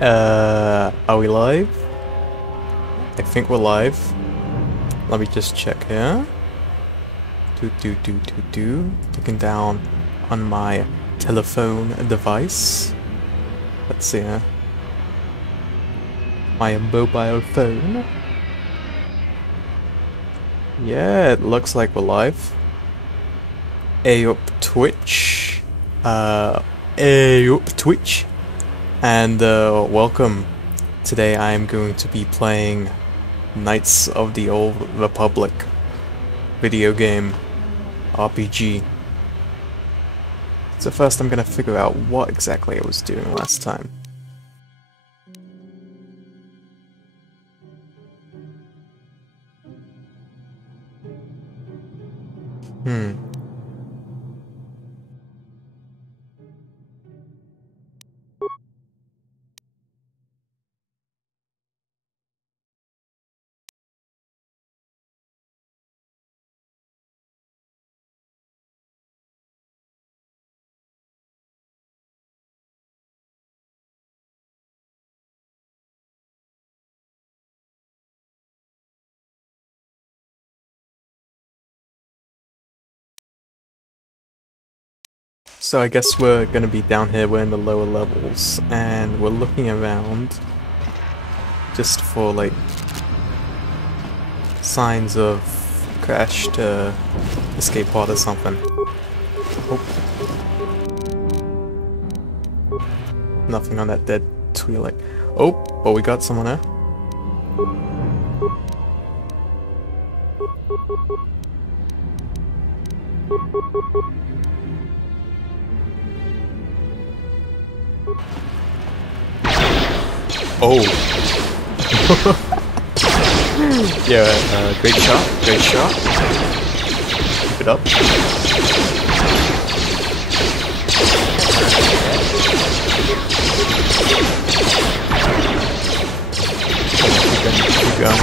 Are we live? I think we're live. Let me just check here. Looking down on my telephone device. Let's see here. My mobile phone. Yeah, it looks like we're live. Hey up Twitch. Hey up Twitch. And welcome. Today I am going to be playing Knights of the Old Republic video game RPG. So first I'm gonna figure out what exactly I was doing last time. So I guess we're gonna be down here, we're in the lower levels, and we're looking around just for like signs of crashed escape pod or something. Oh. Nothing on that dead Twi'lek. Oh, but we got someone there. Oh. Yeah, great shot, great shot. Keep it up. Keep going.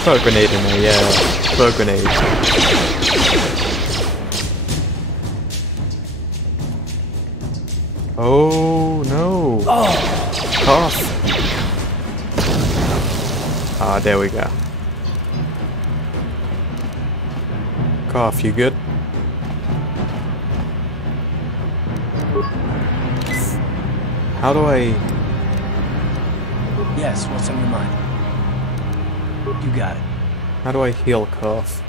Throw a grenade in there, yeah. Throw a grenade. Oh no! Oh. Cough! Ah, there we go. Cough, you good? How do I... Yes, what's on your mind? You got it. How do I heal cough?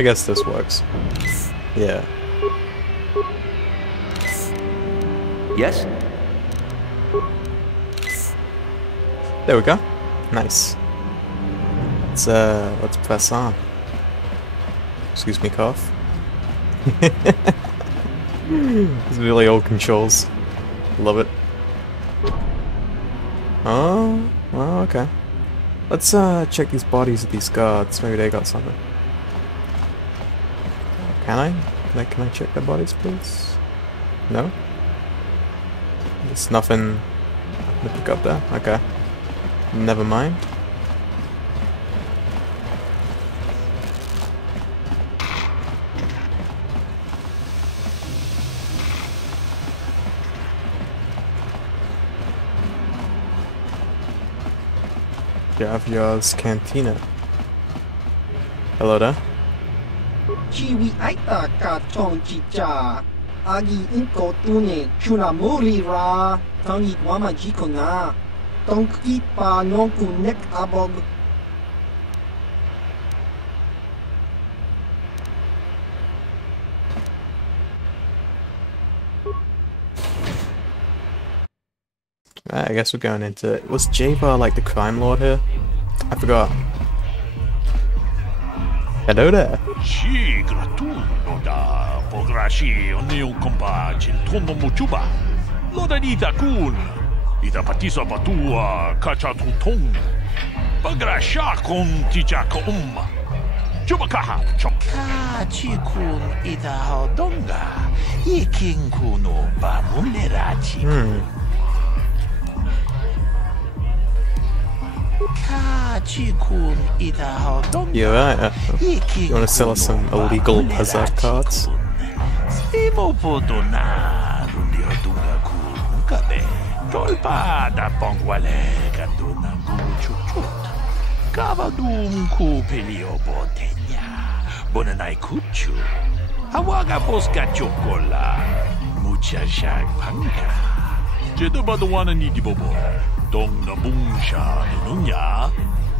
I guess this works. Yeah. Yes? There we go. Nice. Let's press on. Excuse me, cough. It's really old controls. Love it. Oh, well, okay. Let's check these bodies of these guards. Maybe they got something. Can I? Can I check their bodies, please? No? There's nothing to pick up there? Okay. Never mind. Javia's Cantina. Hello there. Chiwi aita ka chong chicha. Agi inko tune chuna mori ra. Tangi wama jiko na. Tonki pa nonku nek abog. I guess we're going into it. Was Java like the crime lord here? I forgot. Hello there. Sì, gratuito da. Bagrashi onneon kompa chintono muchuba. Loda ita kun. Ita patisa batua kacha tutong. Bagrasha kon tichaka Chubakaha chok. Kachikun ita hodonga. Iking kuno ba mulerachi. You're right. You want to sell us some illegal hazard cards? Hawaga boska chokola. Mucha shag panka. Jedobadowana ni dibobo. Dong na bungsha inunya.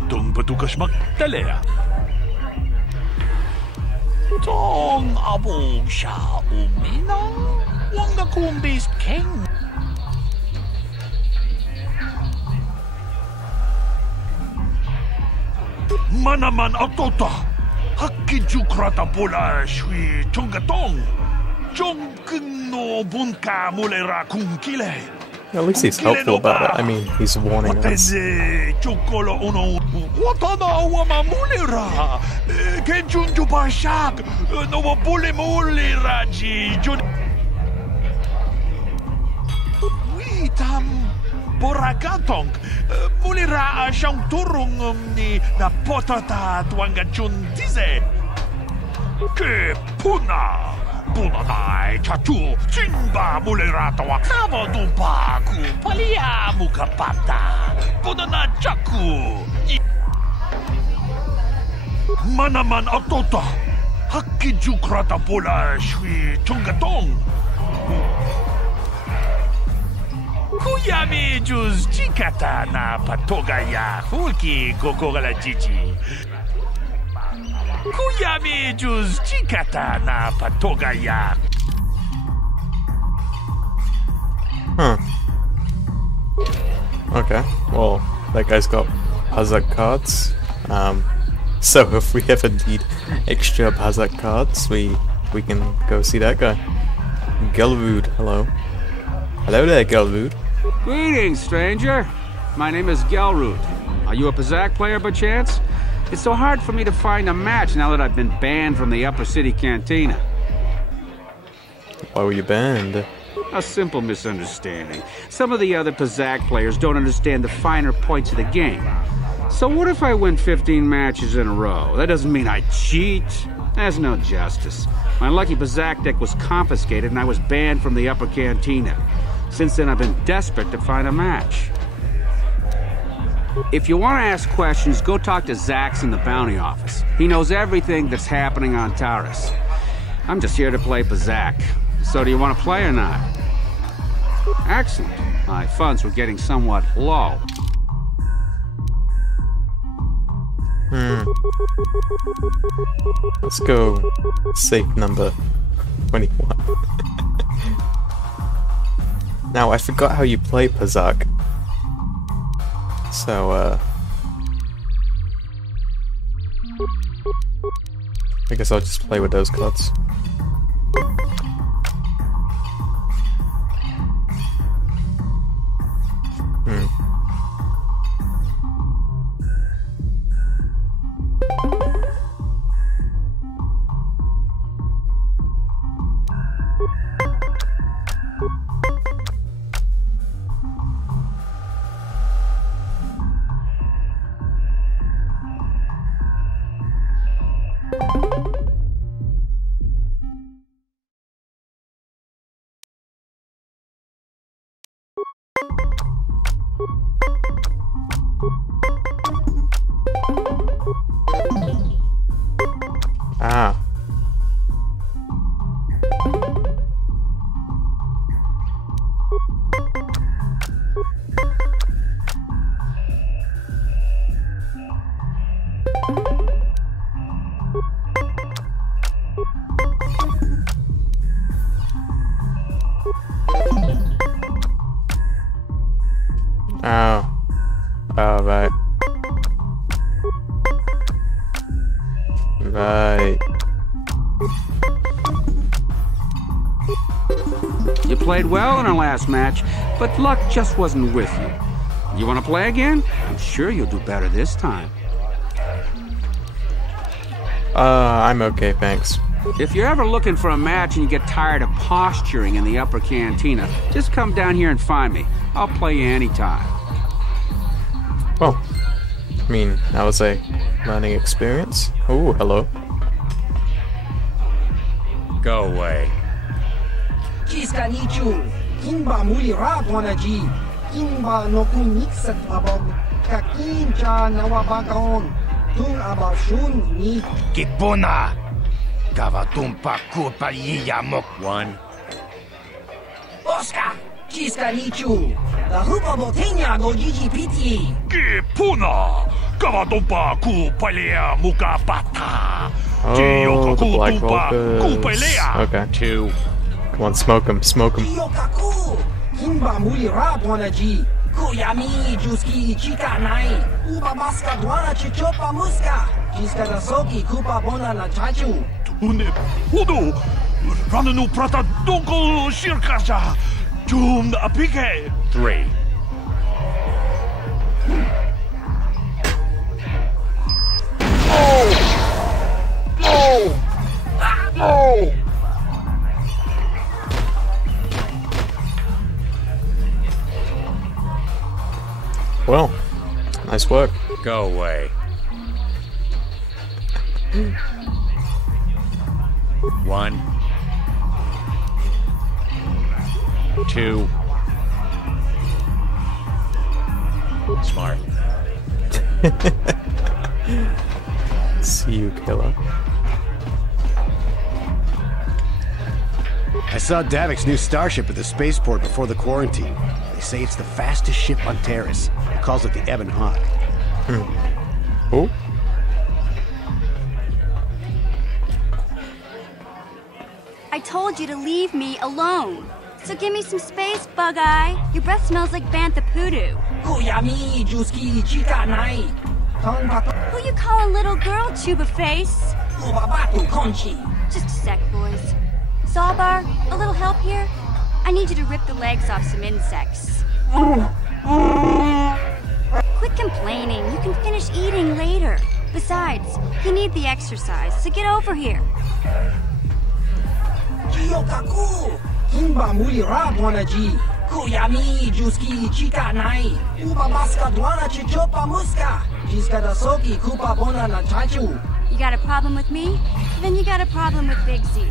Dong patukasmak talea. Dong abungsha umina. Wanga kumbis king. Manaman atota. Hakijukrata bola shui chongatong. Chongkeng no bunka mulera kungkile. At least he's helpful about it. I mean, he's warning us. Borakatong mulira siyang turong ni na potata tuangachun dize ke puna punanay chachu simba mulira tawa kama dumpa ku palia mukapata punana chaku manaman atota hakijukrata bola shui chungatong Kuyami juz chikata na patogaya hulki kokogala jiji. Kuyami juz chikata na patogaya. Okay, well, that guy's got hazard cards. So if we ever need extra hazard cards, we can go see that guy. Gelwood, hello. Hello there, Gelwood. Greetings, stranger. My name is Gelroot. Are you a Pazak player by chance? It's so hard for me to find a match now that I've been banned from the Upper City Cantina. Why were you banned? A simple misunderstanding. Some of the other Pazak players don't understand the finer points of the game. So what if I win 15 matches in a row? That doesn't mean I cheat. That's no justice. My lucky Pazak deck was confiscated and I was banned from the Upper Cantina. Since then, I've been desperate to find a match. If you want to ask questions, go talk to Zax in the bounty office. He knows everything that's happening on Taurus. I'm just here to play Pazak. So do you want to play or not? Excellent. My funds were getting somewhat low. Let's go safe number 21. Now, I forgot how you play Pazak. So, I guess I'll just play with those cards. played well in our last match, but luck just wasn't with you. You want to play again? I'm sure you'll do better this time. I'm okay, thanks. If you're ever looking for a match and you get tired of posturing in the upper cantina, just come down here and find me. I'll play you anytime. Well, I mean, that was a learning experience. Oh, hello. Go away. Kiska nichu, kinba muli rapwanaji, kinba no kumixat abog, kakin cha nawabagaon, tung abashun ni. Kipuna. Gavatumpa kupa yiyamok. 1. Oscar, kiska nichu, the hupa botenya go GGPT. Kipuna. Gavatumpa kupalea mukapata. Oh, the Black Vulcans. Okay. 2. Come on, smoke him, smoke him. Kiyokaku, kinba muli rapwanaji, kuyami juski chika nai, uba maska dwana chichopa muska, kiska da soki kupa bona na chachu. Une hudu. Rananu prata donko shirkasha. Jum apike. 3. Well, nice work. Go away. 1. 2. Smart. See you, killer. I saw Davik's new starship at the spaceport before the quarantine. They say it's the fastest ship on Terrace. He calls it the Ebon Hawk. Oh? I told you to leave me alone. So give me some space, Bug-Eye. Your breath smells like Bantha Poodoo. Kuyami juski chika nai, tong pato Who you calling little girl, Chuba Face? ubabatu konchi. Just a sec, boys. Sawbar, a little help here? I need you to rip the legs off some insects. Quit complaining. You can finish eating later. Besides, you need the exercise, so get over here. Kiyokaku, kinba muli rapwanaji, kuyami juski chika nai, uba maska dwana chichopa muska, kiska da soki kupa bona na chachu. You got a problem with me? Then you got a problem with Big Z.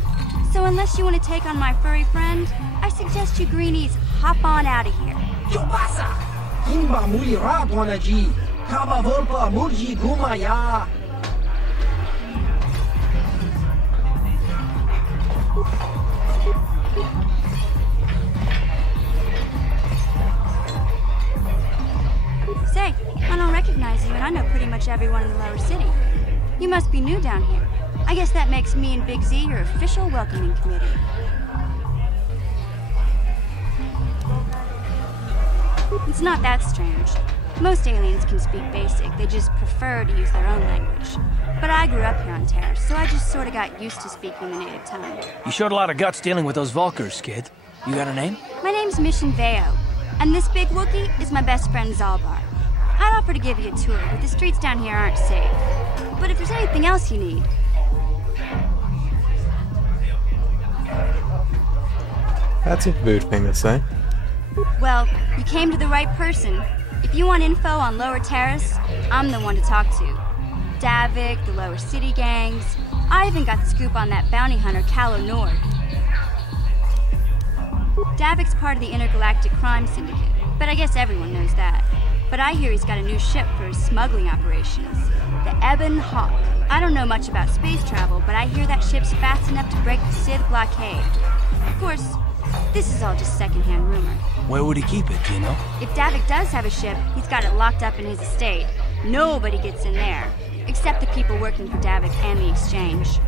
So unless you want to take on my furry friend, I suggest you greenies hop on out of here. Yobasa, kinba muli rapwanaji, kaba volpa murji gumaya. Say, I don't recognize you, and I know pretty much everyone in the lower city. You must be new down here. I guess that makes me and Big Z your official welcoming committee. It's not that strange. Most aliens can speak basic, they just prefer to use their own language. But I grew up here on Terrace, so I just sort of got used to speaking the native tongue. You showed a lot of guts dealing with those Vulkars, kid. You got a name? My name's Mission Veo, and this big Wookiee is my best friend Zalbar. I'd offer to give you a tour, but the streets down here aren't safe. But if there's anything else you need... That's a rude thing to say. Well, you came to the right person. If you want info on Lower Terrace, I'm the one to talk to. Davik, the Lower City gangs. I even got the scoop on that bounty hunter, Calo Nord. Davik's part of the Intergalactic Crime Syndicate, but I guess everyone knows that. But I hear he's got a new ship for his smuggling operations. The Ebon Hawk. I don't know much about space travel, but I hear that ship's fast enough to break the Sith blockade. Of course, this is all just secondhand rumor. Where would he keep it, do you know? If Davik does have a ship, he's got it locked up in his estate. Nobody gets in there, except the people working for Davik and the Exchange.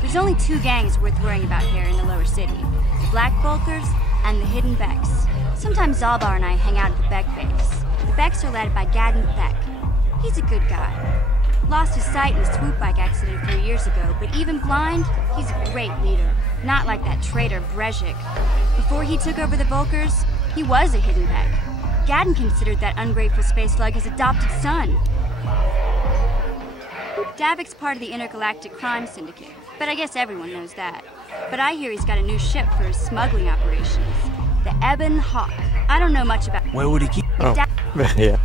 There's only two gangs worth worrying about here in the lower city. The Black Vulkars and the Hidden Becks. Sometimes Zalbar and I hang out at the Beck base. The Becks are led by Gadden Beck. He's a good guy. Lost his sight in a swoop bike accident a few years ago, but even blind, he's a great leader. Not like that traitor Brezhik. Before he took over the Volkers, he was a hidden Beck. Gadden considered that ungrateful space slug his adopted son. Davik's part of the intergalactic crime syndicate, but I guess everyone knows that. But I hear he's got a new ship for his smuggling operations. The Ebon Hawk. I don't know much about... Where would he keep? Oh, yeah.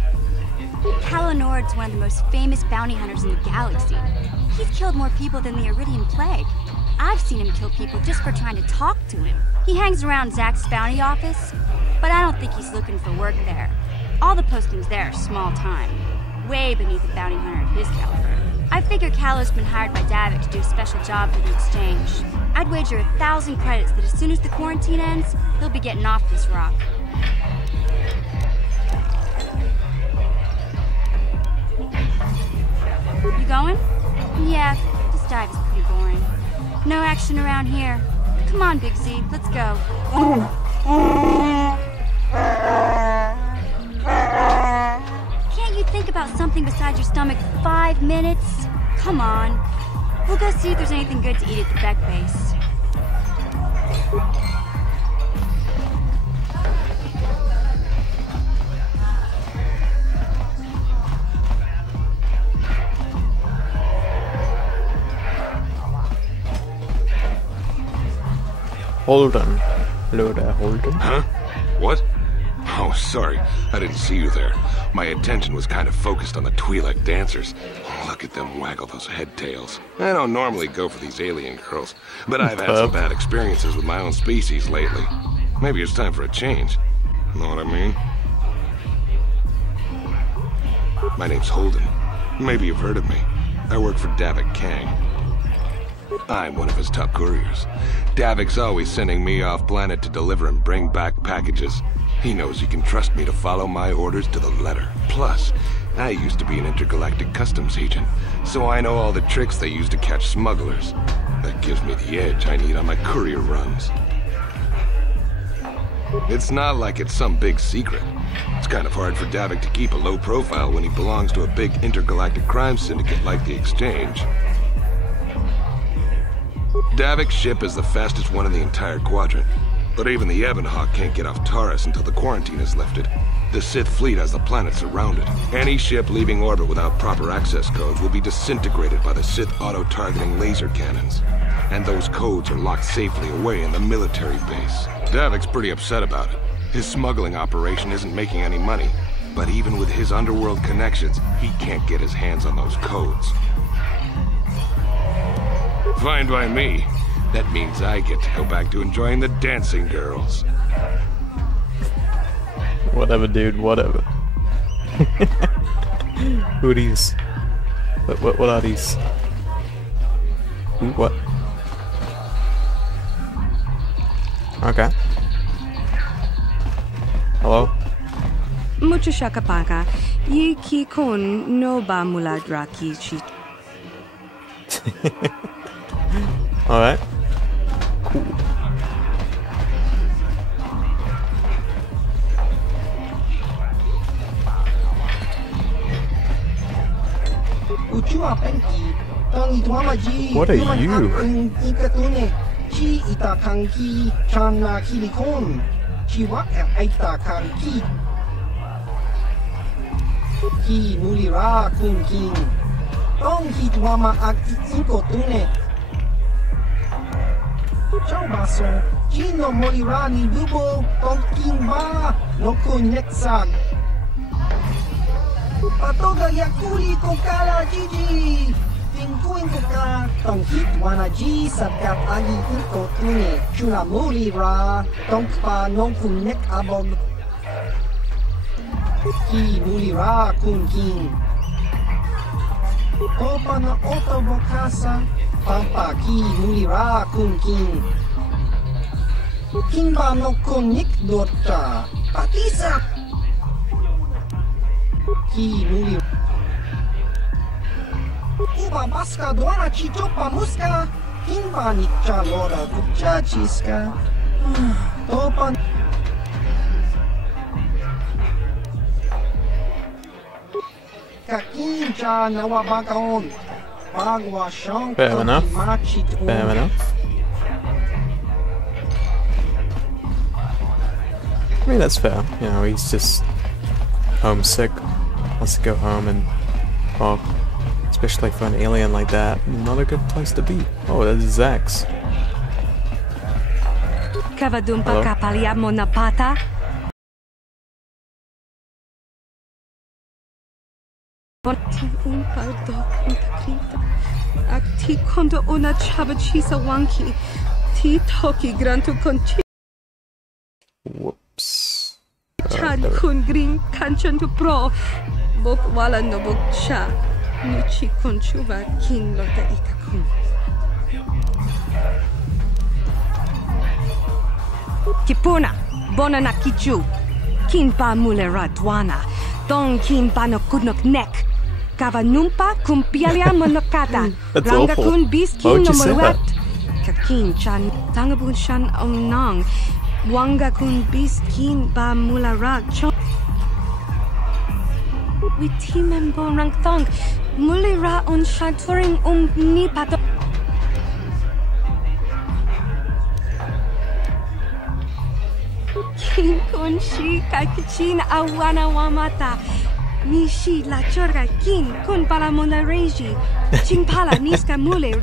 Calo Nord's one of the most famous bounty hunters in the galaxy. He's killed more people than the Iridian Plague. I've seen him kill people just for trying to talk to him. He hangs around Zack's bounty office, but I don't think he's looking for work there. All the postings there are small time, way beneath a bounty hunter of his caliber. I figure Calo's been hired by Davik to do a special job for the exchange. I'd wager 1,000 credits that as soon as the quarantine ends, he'll be getting off this rock. You going? Yeah, this dive is pretty boring. No action around here. Come on, Big Z, let's go. Can't you think about something besides your stomach for 5 minutes? Come on. We'll go see if there's anything good to eat at the Beck base. Holden. Hello there, Holden. Huh? What? Oh, sorry. I didn't see you there. My attention was kind of focused on the Twi'lek dancers. Look at them waggle those head tails. I don't normally go for these alien girls, but I've had some bad experiences with my own species lately. Maybe it's time for a change. Know what I mean? My name's Holden. Maybe you've heard of me. I work for Davik Kang. I'm one of his top couriers. Davik's always sending me off planet to deliver and bring back packages. He knows he can trust me to follow my orders to the letter. Plus, I used to be an intergalactic customs agent, so I know all the tricks they use to catch smugglers. That gives me the edge I need on my courier runs. It's not like it's some big secret. It's kind of hard for Davik to keep a low profile when he belongs to a big intergalactic crime syndicate like the Exchange. Davik's ship is the fastest one in the entire quadrant. But even the Ebon Hawk can't get off Taurus until the quarantine is lifted. The Sith fleet has the planet surrounded. Any ship leaving orbit without proper access codes will be disintegrated by the Sith auto-targeting laser cannons. And those codes are locked safely away in the military base. Davik's pretty upset about it. His smuggling operation isn't making any money. But even with his underworld connections, he can't get his hands on those codes. Fine by me. That means I get to go back to enjoying the dancing girls. Whatever, dude, whatever. Who are these? What are these? Who, what? Okay. Hello? Mucho shakapaka. Yi ki kun no ba muladra ki chi. Alright. Cool. What are you? Ciao basso, chi non morirà nel lupo, tonkin ba, no connexag. Patoga yakuli kokala gigi, tinkuin koka, tonkit wanaji sabgat agi iko tune, chuna mulira, tonkpa non kunnek abog. Ki mulira kunkin. Topa na otobokasa, Pampa ki mulira kunkin. Kimba no konik dota. Patisa. Ki mulira. Uba baska doana chichopa muska. Kimba nikcha lora kuchachiska. Topa. kakinja nawabagon. Bagwa shong Fair enough. machit Fair enough. I mean, that's fair. You know, he's just homesick. Wants to go home and, well, especially for an alien like that, not a good place to be. Oh, that's Zax. Kavadumpa kapaliamo na pata? Ti kondo ona chabachisa wanki. Ti toki grantu conchi. Whoops. Chan kun green kanchan to pro. Bok wala no bok cha. Nichi conchuva kin lota ikakun. Kipuna, bona na kichu. Kin pa mulera dwana. Dong kin pa no kudnok neck. Kavanumpa kumpialia monokata. That's Ranga awful. kun bis Why would kin no you say maruat. that? Kakin chan tangabun shan onang. Wanga kun bis kin ba mulara chon. Witimembo rang thong. Mulira on shaturing ni pato. Kin kun shi kakichin awana wamata. Nishi la chorga kin kun para monareji. Chimpala niska mule.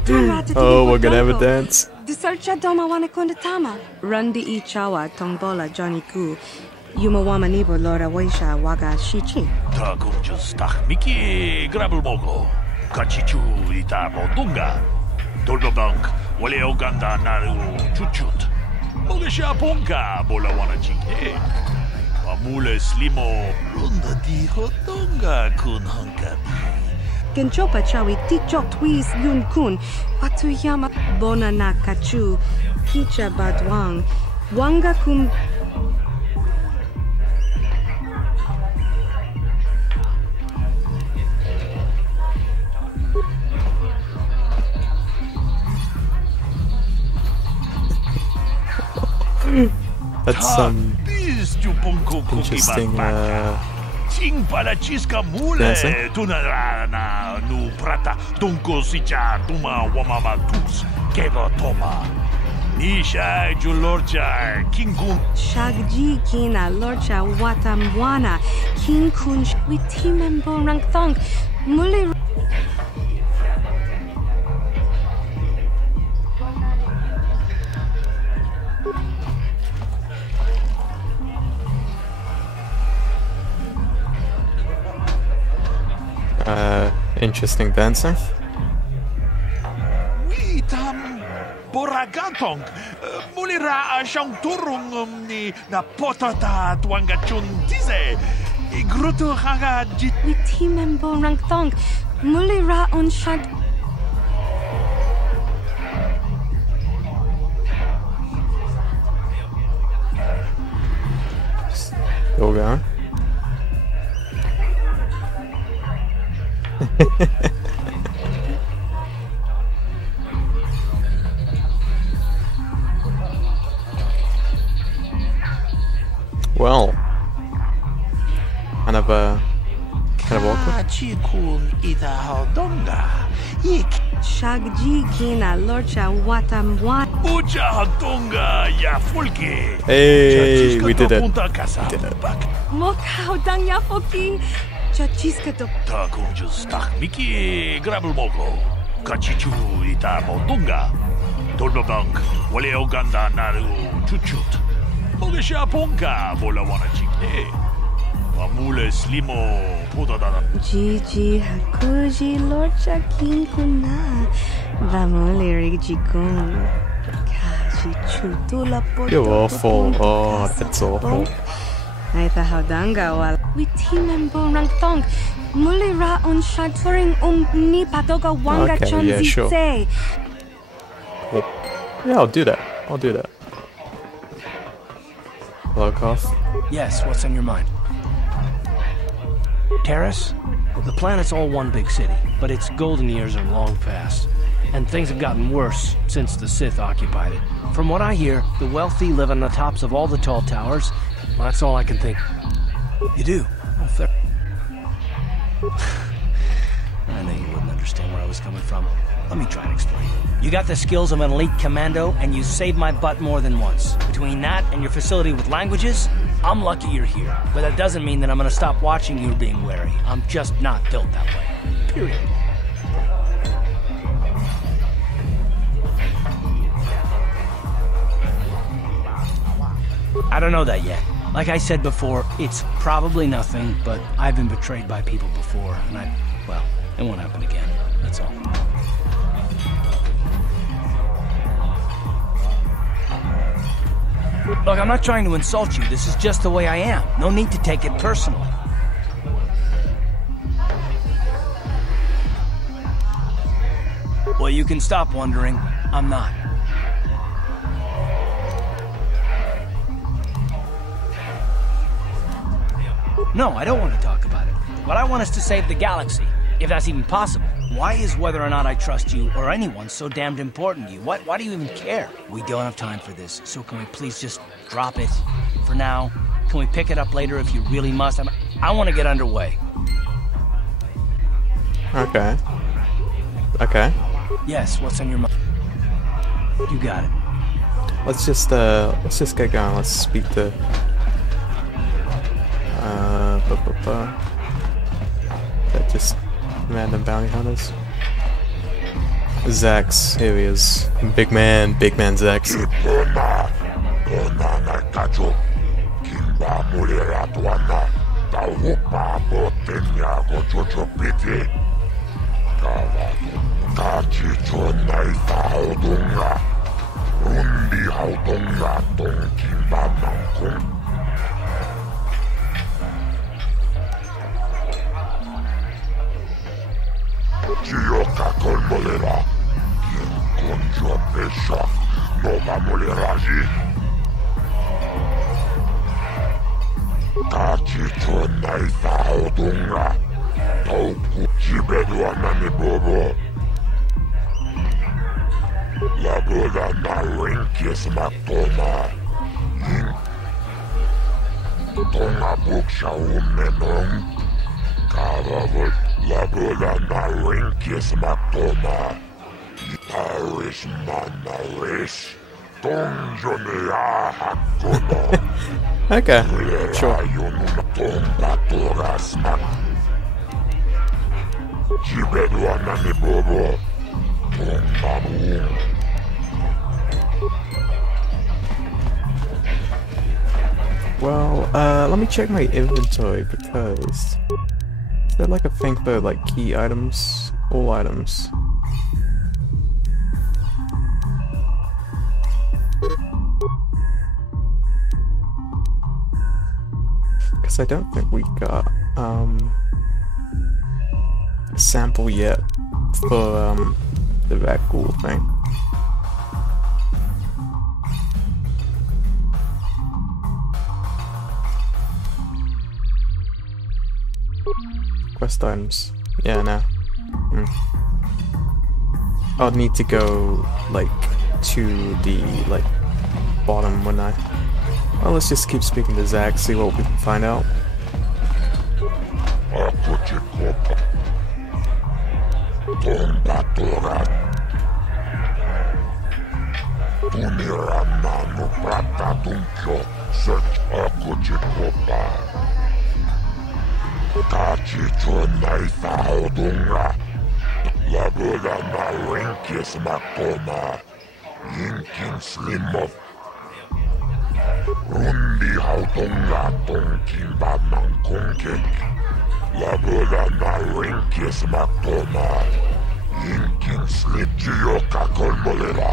Oh, we're gonna have a dance. Disarcha doma wana kondatama. Rundi I chawa tongbola Johnny Ku. Yumawama nibo lora waisha waga shichi. Takunju stach miki grabel mogo. Kachichu ita motunga. Dolgobank wale oganda naru chuchut. Mogesha ponka bola wana chike. Amule slimo runda di hotonga kun hankabi. Kenchopa chawi tichok twis yun kun. Watuyama bona na kachu. Kicha badwang. Wanga kum. That's interesting Ching para chisca mule dancing. tunarana nu prata donko sicha tuma wamama tus kego toma nisha julorcha kingun Shagji kina lorcha watamwana. King kun witimembo rang thong. Muli. Interesting dancing. Witam boragantong mulira siyang turong ni na potata tuangachun dize igruto haga jit Witimembo rang thong. Mulira on shad. Still going. Well, kind of awkward. Chikun ita hodonga ik Shagji kina lorcha watamwana. ucha hodonga ya fulke. Hey, we did it. Mokau dang yafoki. Chachiska to. Takunju stach miki grabel mogo. Kachichu ita motunga. Dolbobank wale oganda naru chuchut. Mogesha ponka bola wana chike. Amule slimo putadana. Gigi hakuji lorcha king kuna. Vamole rigikun. Kaji chutula poto. You're awful. Oh, that's awful. Aita haudanga wal. Witimembo rang thong. Mulira on shaturing ni patoga wanga Okay, chon yeah, sure. zitse. Cool. Yeah, I'll do that. I'll do that. Hello, Koth. Yes, what's on your mind? Terrace? The planet's all one big city, but its golden years are long past. And things have gotten worse since the Sith occupied it. From what I hear, the wealthy live on the tops of all the tall towers. Well, that's all I can think. You do? Oh, fair. understand where I was coming from. Let me try and explain. You got the skills of an elite commando, and you saved my butt more than once. Between that and your facility with languages, I'm lucky you're here. But that doesn't mean that I'm gonna stop watching you being wary. I'm just not built that way. Period. I don't know that yet. Like I said before, it's probably nothing, but I've been betrayed by people before, and well, it won't happen again. That's all. Look, I'm not trying to insult you. This is just the way I am. No need to take it personally. Well, you can stop wondering. I'm not. No, I don't want to talk about it. But I want us to save the galaxy, if that's even possible. Why is whether or not I trust you or anyone so damned important to you? Why do you even care? We don't have time for this, so can we please just drop it for now? Can we pick it up later if you really must? I want to get underway. Okay. Okay. Yes, what's on your mind? You got it. Let's just get going. Let's speak to that just random bounty hunters. Zax, here he is. Big man Zax. Gioca col molera, quien conjua pesha, nova moleragi. Kachi chonai saodunga, tauku chibedu anani bobo. La boda na winkis matoma, tonga buksha umenon, kavavot. La bola na winkis matoma, Irish manarish, Donjonia hakono. Okay, sure. Well, let me check my inventory because is there like a thing for like key items? All items. Because I don't think we got a sample yet for the rat ghoul thing. Quest items. Yeah, no. I'll need to go like to the like bottom when I. Well, let's just keep speaking to Zach, see what we can find out. Rundi hautonga tonkin badman konkek. La boda na winkis matoma. Yinkin slip gioca col molera.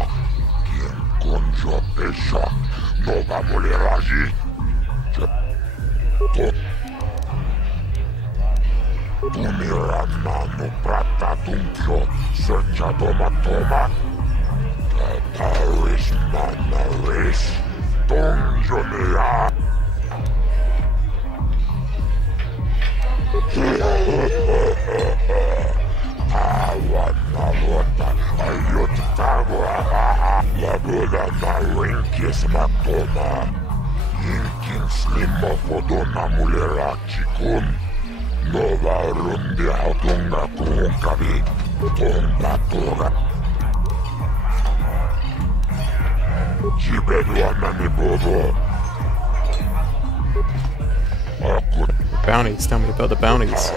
Quien conjo pesha nova moleragi. Tumirana no prata tunkyo searcha toma toma. Irish manarish. Donjonia. Awanalota ayotagwa. La boda na winkis matoma. Yinkin slimo podona mulera chikun. Nova rundi hautunga kuhunkabi. Bounties, tell me about the bounties.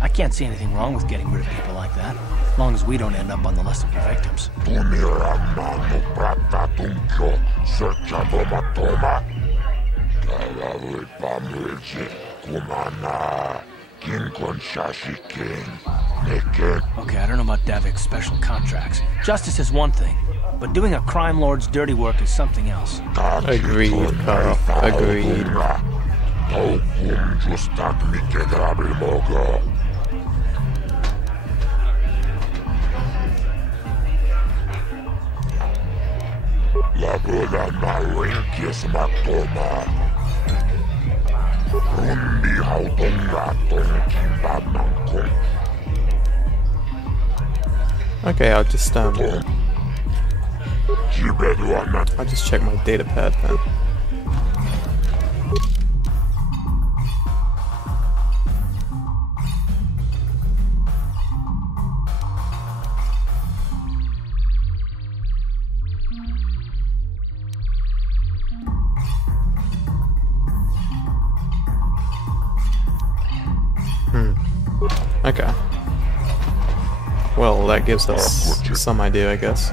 I can't see anything wrong with getting rid of people like that, as long as we don't end up on the list of your victims. Okay, I don't know about Davik's special contracts. Justice is one thing, but doing a crime lord's dirty work is something else. Agreed, Carl. Agreed. Okay, I'll just check my data pad then. Okay. Well, that gives us some idea, I guess.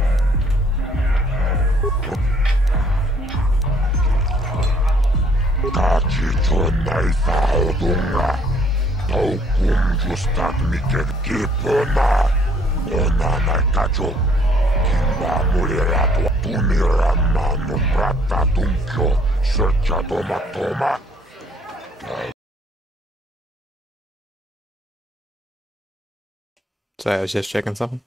Sorry, I was just checking something.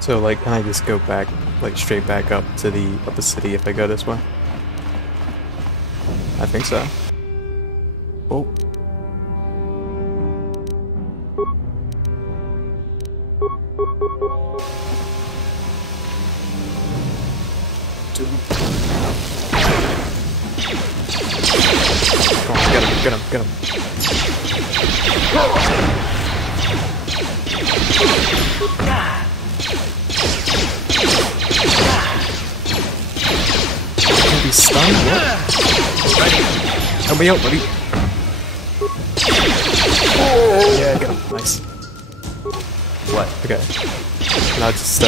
So, like, can I just go back, like, straight back up to the city if I go this way? I think so. Oh. Come on, get him, get him, get him. Be stunned? What? Help me out, buddy. Yeah, I got him. Nice. What? Okay. Now just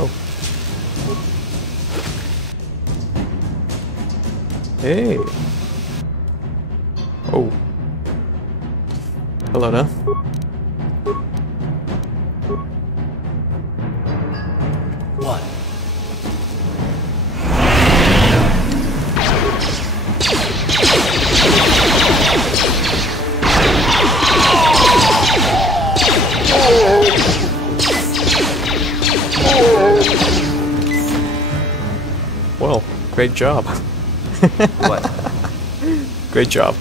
oh. Hey. Oh. Hello there. What? Well, great job. What? Great job.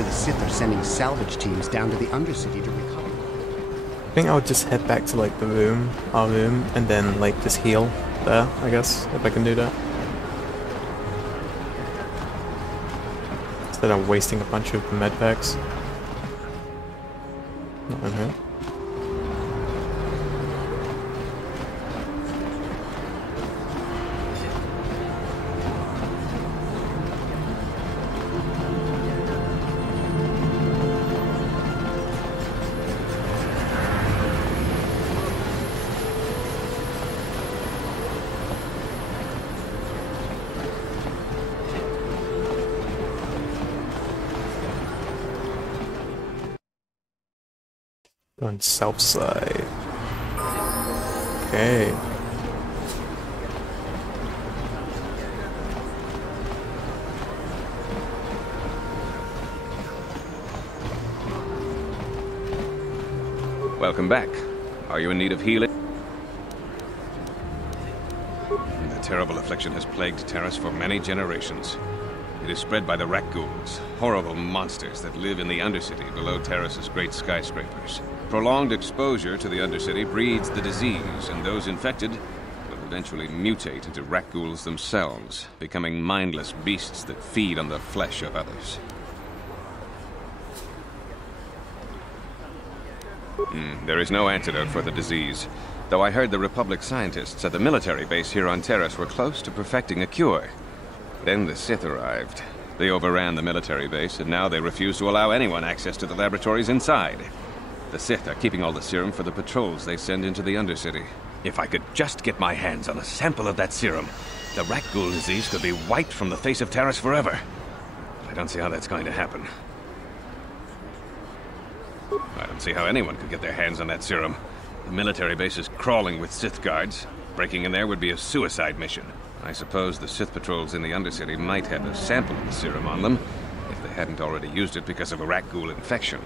heard the Sith are sending salvage teams down to the Undercity to recover. I think I'll just head back to like the room, our room, and then like just heal there, I guess, if I can do that. Instead of wasting a bunch of med packs. Not in here. On south side. Okay. Welcome back. Are you in need of healing? The terrible affliction has plagued Terrace for many generations. It is spread by the Rakghouls, horrible monsters that live in the Undercity below Terrace's great skyscrapers. Prolonged exposure to the Undercity breeds the disease, and those infected will eventually mutate into Rakghouls themselves, becoming mindless beasts that feed on the flesh of others. There is no antidote for the disease, though I heard the Republic scientists at the military base here on Terrace were close to perfecting a cure. Then the Sith arrived. They overran the military base, and now they refuse to allow anyone access to the laboratories inside. The Sith are keeping all the serum for the patrols they send into the Undercity. If I could just get my hands on a sample of that serum, the Rakghoul disease could be wiped from the face of Terrace forever. I don't see how that's going to happen. I don't see how anyone could get their hands on that serum. The military base is crawling with Sith guards. Breaking in there would be a suicide mission. I suppose the Sith patrols in the Undercity might have a sample of the serum on them, if they hadn't already used it because of a Rakghoul infection.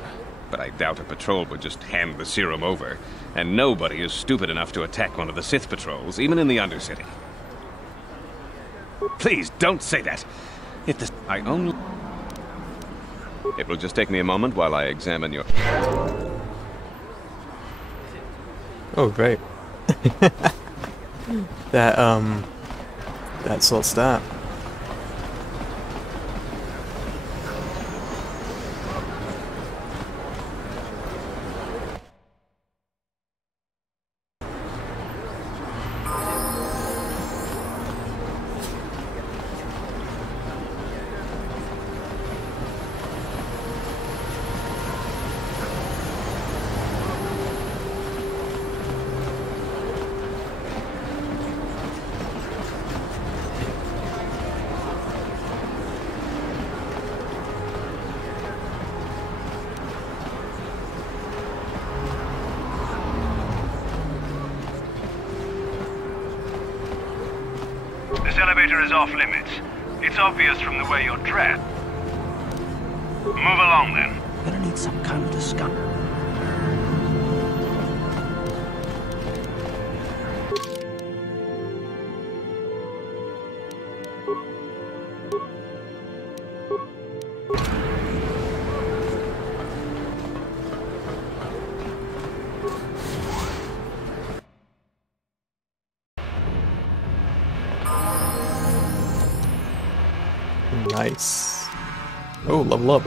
But I doubt a patrol would just hand the serum over, and nobody is stupid enough to attack one of the Sith patrols, even in the Undercity. Please, don't say that! If this... I only... It will just take me a moment while I examine your... Oh, great. That sorts that. This elevator is off limits. It's obvious from the way you're dressed. Move along, then. Gonna need some kind of discovery. Nice. Oh, level up.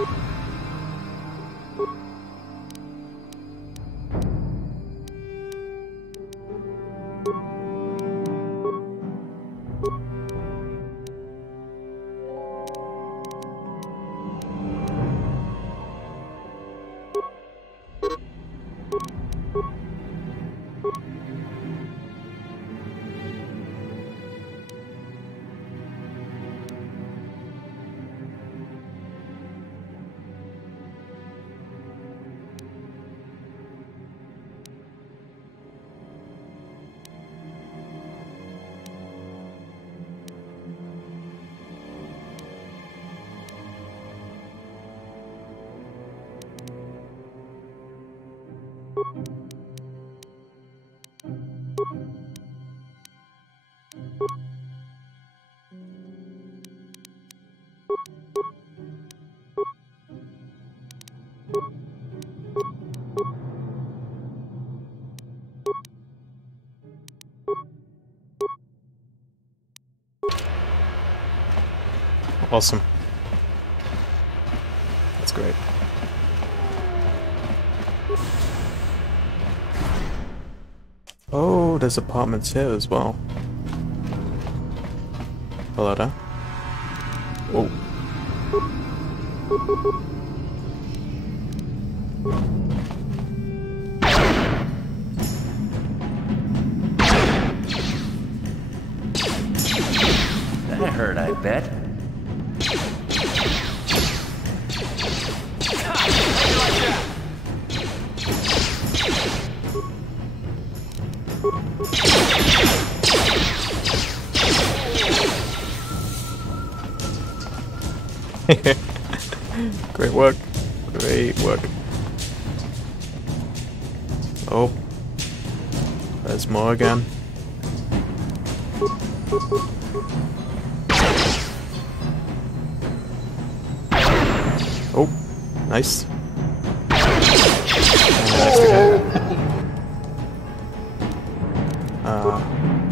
Awesome. That's great. Oh, there's apartments here as well. Hello there. Whoa. That hurt, I bet. Great work. Great work. Oh. There's more again. Oh. Nice. Nice again.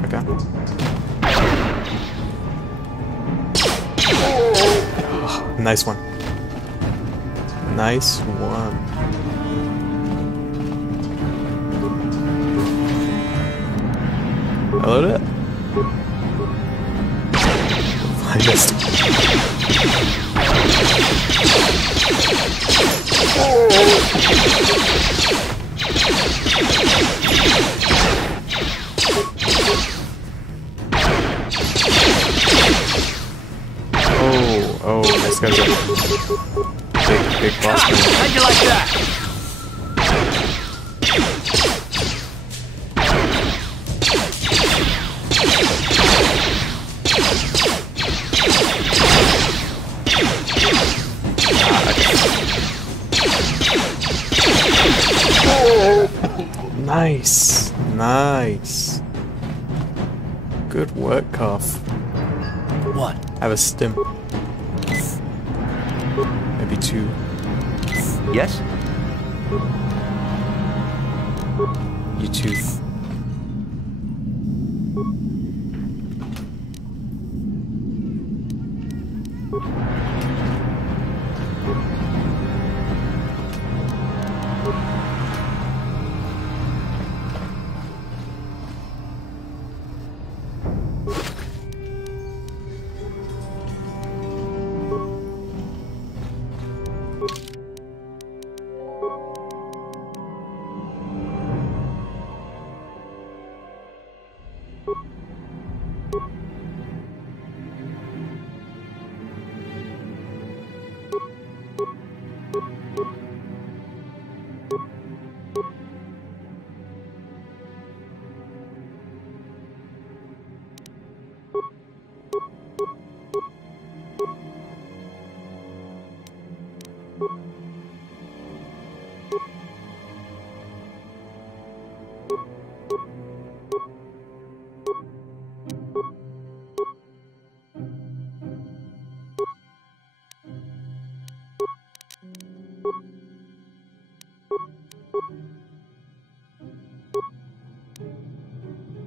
Okay. Oh, nice one. Nice one. Hello there. I missed. Oh, this guy's a big boss man. How'd you like that? Nice. Nice. Good work, Cough. What? Have a stim. Maybe 2. Yes? You too.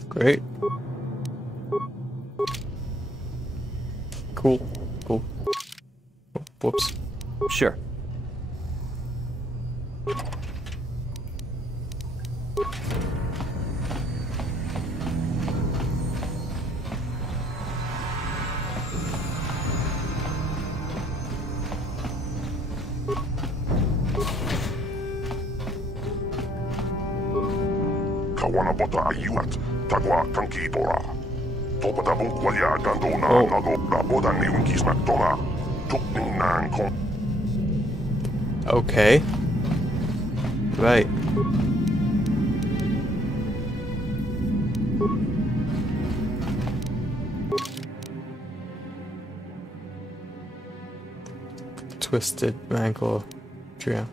Great. Cool. Cool. Oh, whoops. Sure. Kawana bota ayuat, tagwa kankipora. Topata bunkwalia gandona nago la boda niunkisma tonga. Tukning nang kong. Okay. Right. Twisted ankle trio.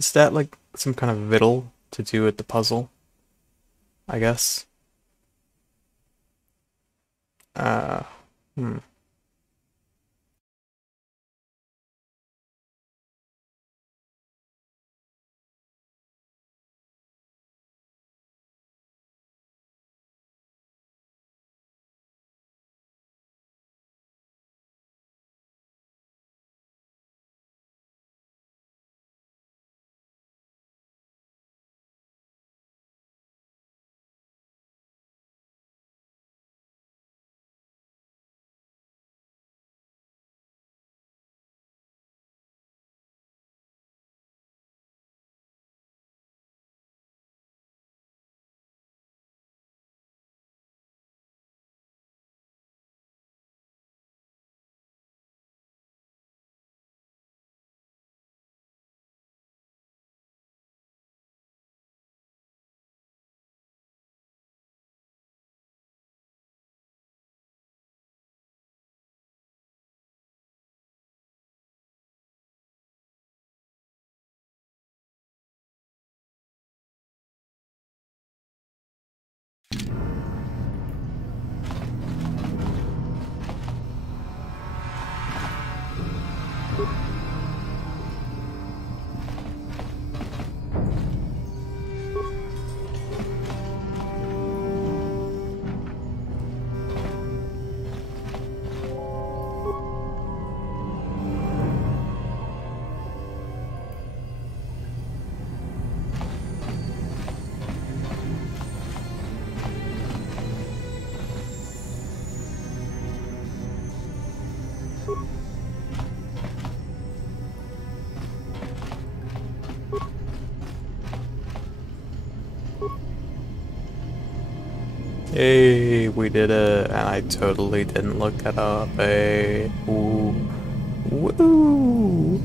Is that like some kind of riddle to do with the puzzle? I guess. Hmm. Hey, we did it, and I totally didn't look that up. Hey, ooh, woo!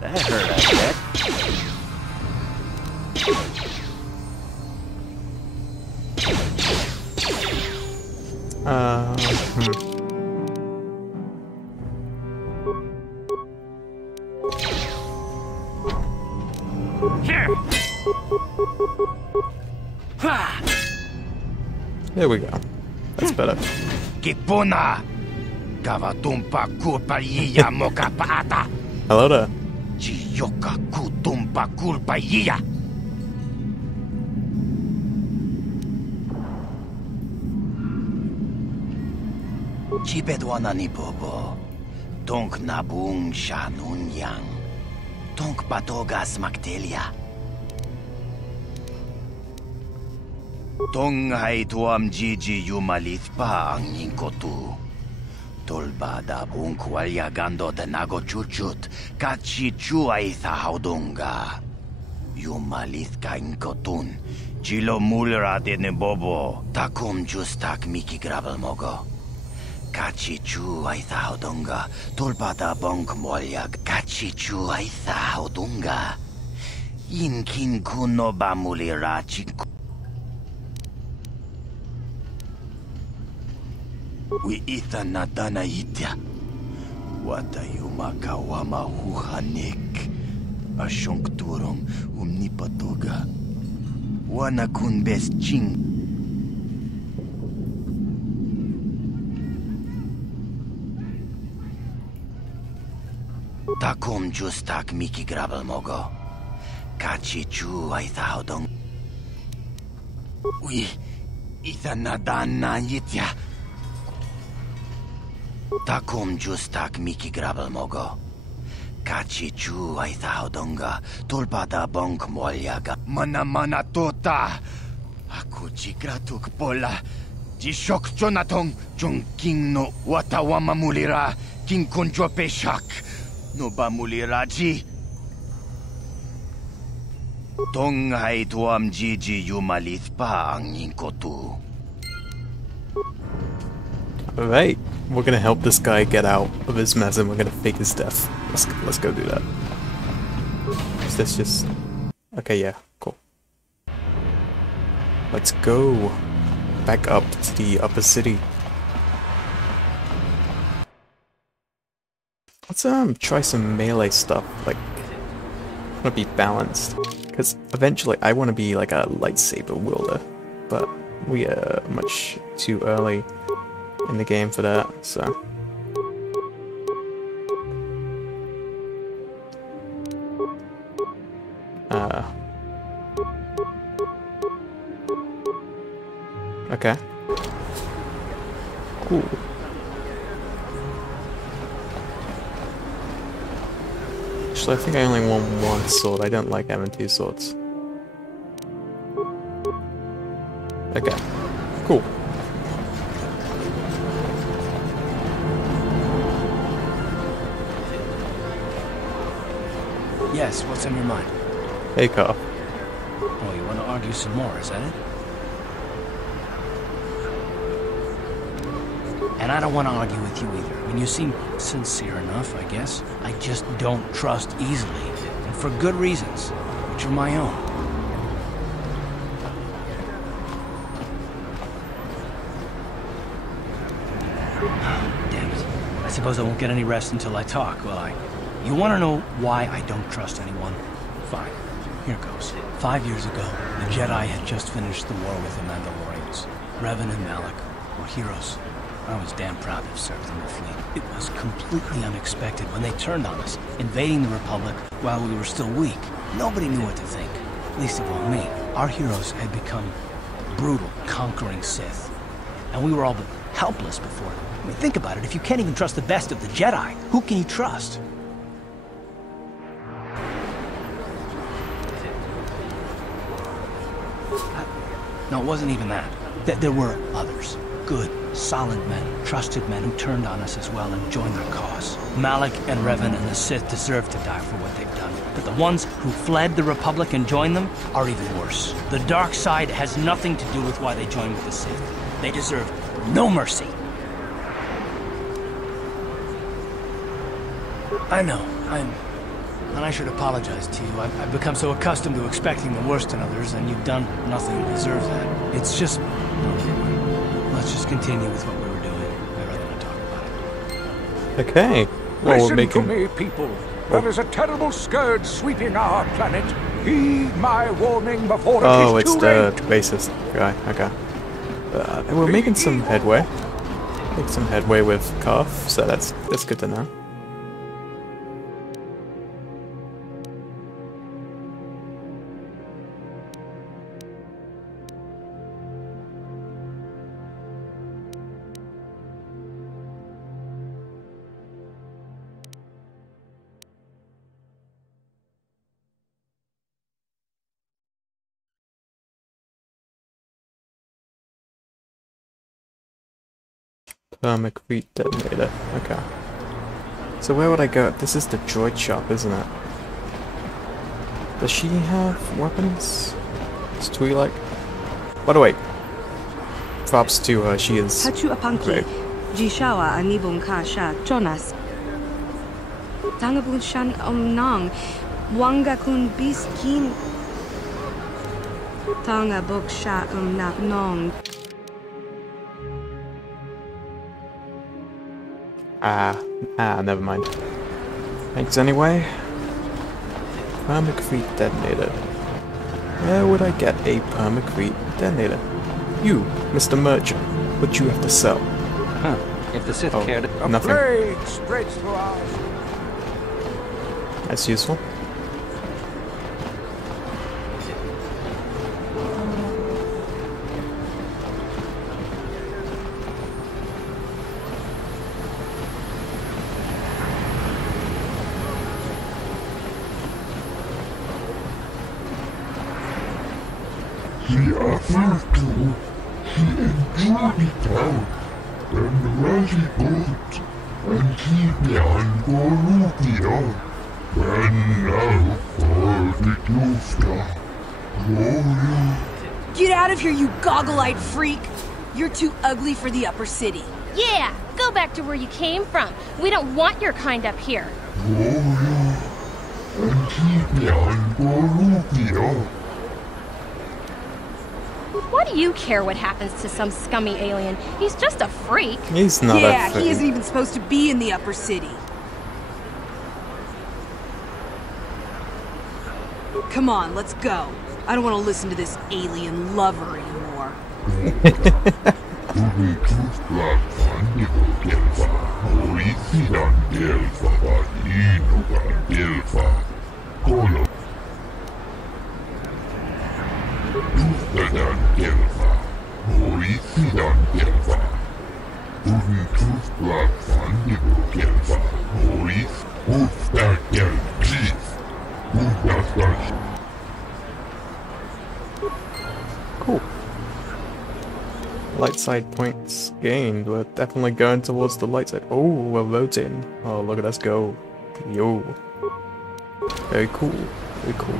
That hurt, I bet. There we go. That's better. Kipuna! Kavatumpa kulpaiya moka paata! Hello there. Chiyoka kutumpa kulpaiya! Chibedwana ni bobo. Tonk nabung shanunyang. Tonk patogas maktelia. Tong hai tuam jiji yumalit pa ang ningkotu. Tolba da bung kwalya gando de nago chuchut. Kachi chuay thahaudunga. Yumalit ka inkotun. Chilo mulra de ne bobo. Takum justak miki grabel mogo. Kachi chuay thahaudunga. Tolba da bung kwalya. Kachi chuay thahaudunga. Inkin kuno ba mulira chinku. We itha nadana itya. Wata yumaka wama huhanik. Ashonk turong umnipatoga. Wana kun bes ching. Takom justak miki grabel mogo. Kachi chu ay thaudong. We itha nadana itya. Takum justak miki grabel mogo. Kachi chu ay thaudonga. Tulpada bonk molyaga. Mana tota. Aku chikratuk pola. Jishok jonatong. Jong king no watawama mulira. King konjo peshak. No ba mulira ji. Tonghai tuam Gigi yumalith pa ang ningkotu. Alright, we're gonna help this guy get out of his mess and we're gonna fake his death. Let's go do that. Is this just... Okay, yeah, cool. Let's go back up to the upper city. Let's try some melee stuff, like, I wanna be balanced. Because eventually I wanna be like a lightsaber wielder, but we are much too early in the game for that, so. Okay. Cool. Actually, I think I only want one sword. I don't like having two swords. Okay. Cool. Yes, what's on your mind? Hey, Carl. Oh, you want to argue some more, is that it? And I don't want to argue with you either. I mean, you seem sincere enough, I guess. I just don't trust easily, and for good reasons, which are my own. Damn it. I suppose I won't get any rest until I talk, will I? You want to know why I don't trust anyone? Fine. Here goes. 5 years ago, the Jedi had just finished the war with the Mandalorians. Revan and Malak were heroes. I was damn proud to have served in the fleet. It was completely unexpected when they turned on us, invading the Republic while we were still weak. Nobody knew what to think, least of all me. Our heroes had become brutal, conquering Sith, and we were all but helpless before them. I mean, think about it. If you can't even trust the best of the Jedi, who can you trust? No, it wasn't even that. There were others. Good, solid men, trusted men who turned on us as well and joined our cause. Malak and Revan and the Sith deserve to die for what they've done. But the ones who fled the Republic and joined them are even worse. The dark side has nothing to do with why they joined with the Sith. They deserve no mercy. I know, and I should apologize to you. I've become so accustomed to expecting the worst in others, and you've done nothing to deserve that. It's just... Let's just continue with what we were doing. I'd rather not talk about it. Okay. Well, Listen we're making... to me, people. There is a terrible scourge sweeping our planet. Heed my warning before it is too late. Oh, it's the racist guy. Okay. We're making some headway. Make some headway with Carth, so that's good to know. Thermocrete detonator. Okay. So where would I go? This is the droid shop, isn't it? Does she have weapons? It's Tui-like? By the way, props to her, she is great. Jishawa anibong kasha Jonas. Tangabun shan omnang. Wanga kun biskin. Tangabuk sha nap nong. Never mind. Thanks anyway. Permacrete detonator. Where would I get a permacrete detonator? You, Mr. Merchant, what do you have to sell? Huh. If the Sith cared... Nothing. A plague spreads through our... That's useful. He offered to, he endured it out, and Raji good, and he began Gorukio, and now for the Dufta. Get out of here, you goggle-eyed freak! You're too ugly for the upper city. Yeah, go back to where you came from. We don't want your kind up here. Why do you care what happens to some scummy alien? He's just a freak. He's not yeah, a freak. he isn't even supposed to be in the upper city. Come on, let's go. I don't want to listen to this alien lover anymore. Cool. Light side points gained. We're definitely going towards the light side. Oh, we're voting. Oh, look at us go. Yo. Very cool. Very cool.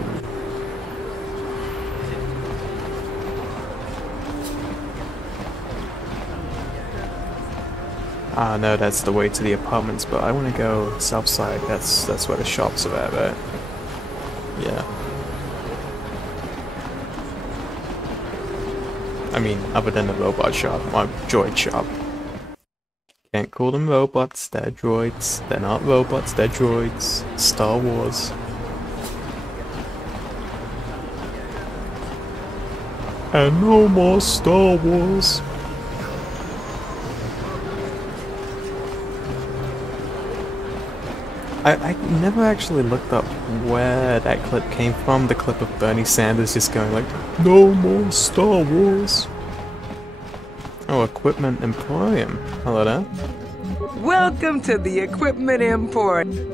Ah, no, that's the way to the apartments, but I want to go south side. That's where the shops are at, right? Yeah. I mean, other than the robot shop, my droid shop. Can't call them robots, they're droids. They're not robots, they're droids. Star Wars. And no more Star Wars. I never actually looked up where that clip came from, the clip of Bernie Sanders just going like, no more Star Wars. Oh, Equipment Emporium. Hello there. Welcome to the Equipment Emporium.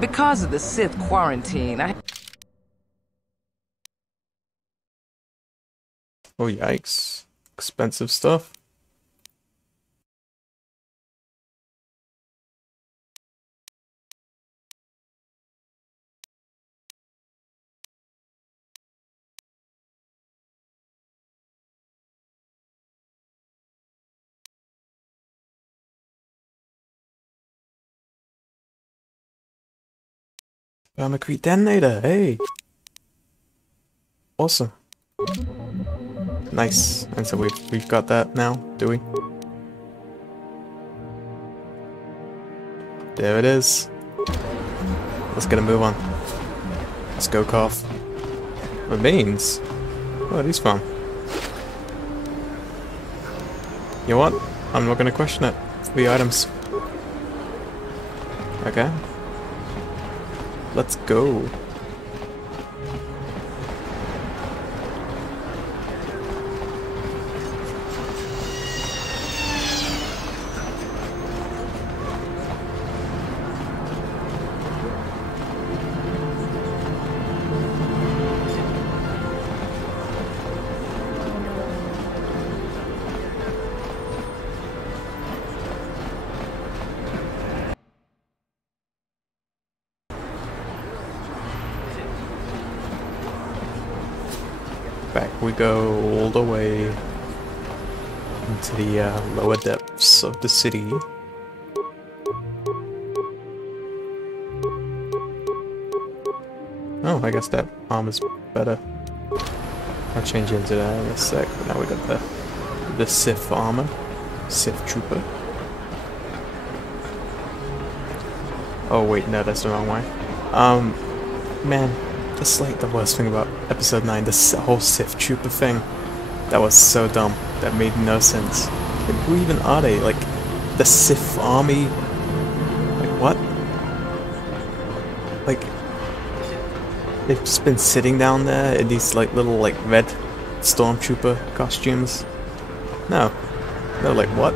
Because of the Sith quarantine, Oh yikes. Expensive stuff. Concrete detonator, hey! Awesome. Nice. And so we've got that now, do we? There it is. Let's get a move on. Let's go, cough. Remains? Oh, these fun. You know what? I'm not gonna question it. 3 items. Okay. Let's go. Back we go all the way into the lower depths of the city. Oh, I guess that armor's better. I'll change into that in a sec, but now we got the Sith armor. Sith Trooper. Oh wait, no, that's the wrong way. Man. That's like the worst thing about episode 9, this whole Sith Trooper thing. That was so dumb. That made no sense. Like, who even are they? Like, the Sith army? Like, what? Like, they've just been sitting down there in these, like, little, like, red stormtrooper costumes? No. No, like, what?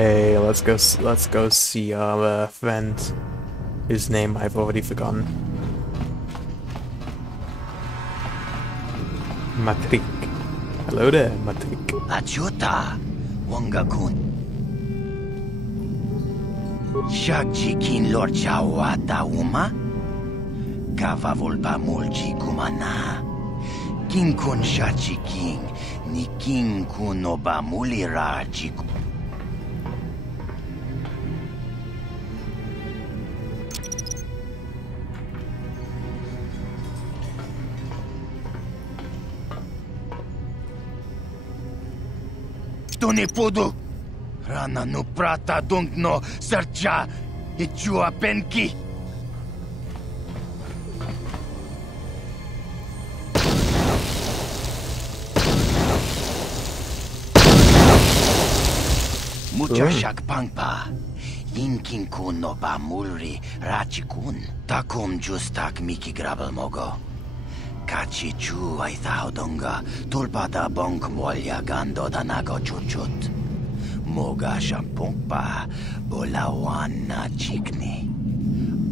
Hey, let's go see our friend, whose name I've already forgotten. Matrik. Hello there, Matrik. Achuta, Wangakun. Shagjikin Lord Chawata Uma? Kava volpa mulji kumana. King kun shachi king, ni king kun oba mulira jiku. Tone podo. Rana no prata dong no sercha ichua penki. Mucha shakpangpa. Yinkin kun no ba mulri rachikun. Takum justak miki grabel mogo. Kachi chu ay thaudonga tulpada bonk molya gando danago chuchut. Moga shampongpa bolawan na chikni.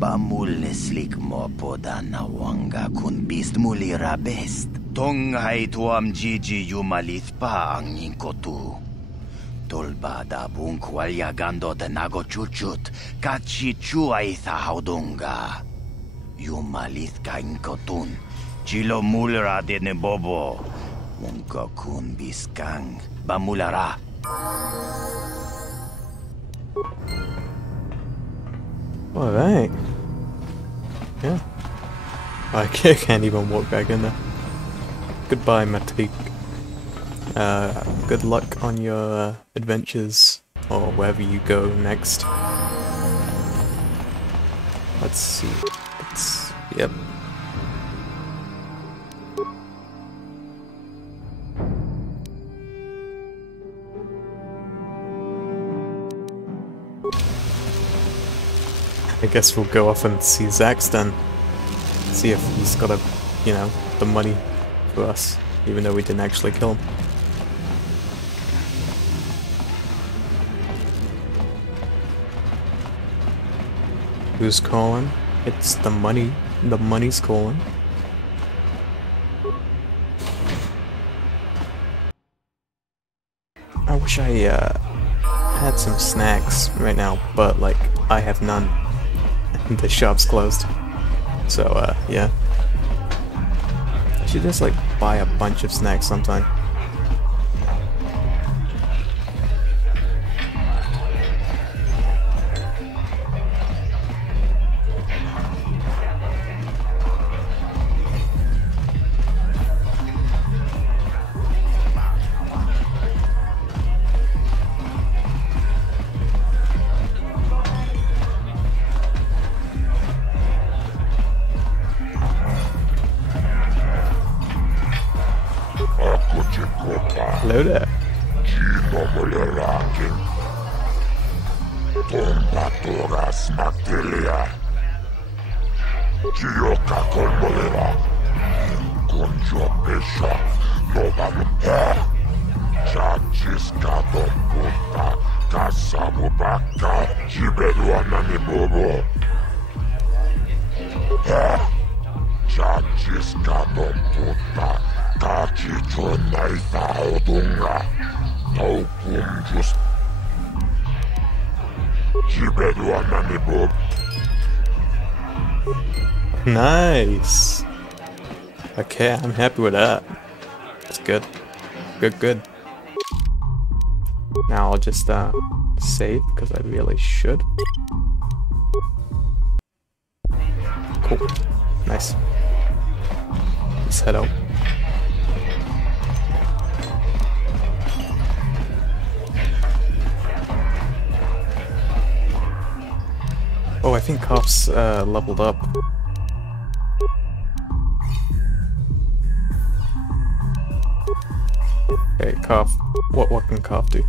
Bamul slik mo poda na wanga kun bist mulira best. Tong hay tuam jiji yumalith pa ang yinkotu. Tulbada bunk walya gando danago chuchut. Kachi chu ay thaudonga. Yumalith ka inkotun. Chilo mulra de nebobo. Munko kun biskang. Bamulara. Alright. Yeah. I can't even walk back in there. Goodbye, Matrik. Good luck on your adventures, or wherever you go next. Let's see. Yep. I guess we'll go off and see Zax then. See if he's got the money for us, even though we didn't actually kill him. Who's calling? It's the money. The money's calling. I wish I had some snacks right now, but like I have none. The shop's closed. So yeah. I should just like buy a bunch of snacks sometime. Hello there. Nice. Okay, I'm happy with that. That's good. Good. Now I'll just save because I really should. Cool. Nice. Let's head out. Oh, I think Koff's leveled up. Okay, Koff. What can Koff do?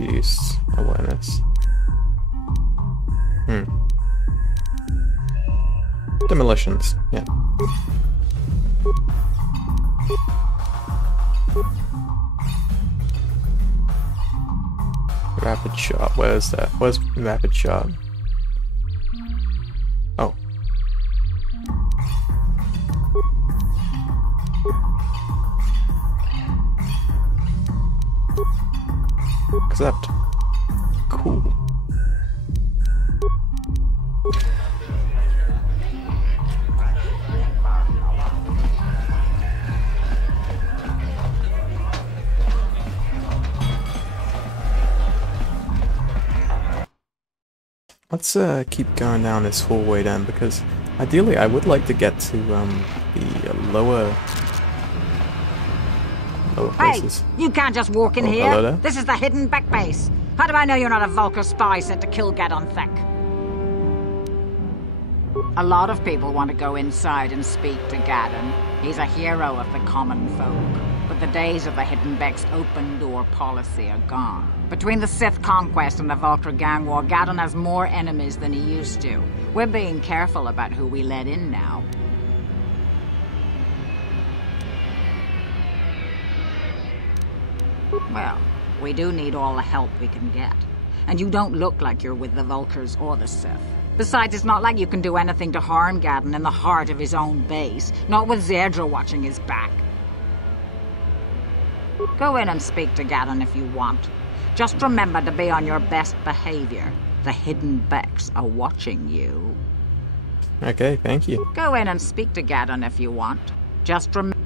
Use awareness. Demolitions, yeah. Rapid shot. Where's that? Where's rapid shot? Oh. Accept. Cool. Let's keep going down this hallway then, because ideally I would like to get to the lower places. Hey, you can't just walk in Oh, here. hello there. This is the hidden back base. How do I know you're not a Vulcar spy sent to kill Gadon Thek? A lot of people want to go inside and speak to Gadon. He's a hero of the common folk. But the days of the Hidden Beck's open door policy are gone. Between the Sith conquest and the Vulcar gang war, Gadon has more enemies than he used to. We're being careful about who we let in now. Well, we do need all the help we can get. And you don't look like you're with the Vulcars or the Sith. Besides, it's not like you can do anything to harm Gadon in the heart of his own base. Not with Zerdra watching his back. Go in and speak to Gadon if you want. Just remember to be on your best behavior. The Hidden Becks are watching you. Okay, thank you. Go in and speak to Gadon if you want. Just remember...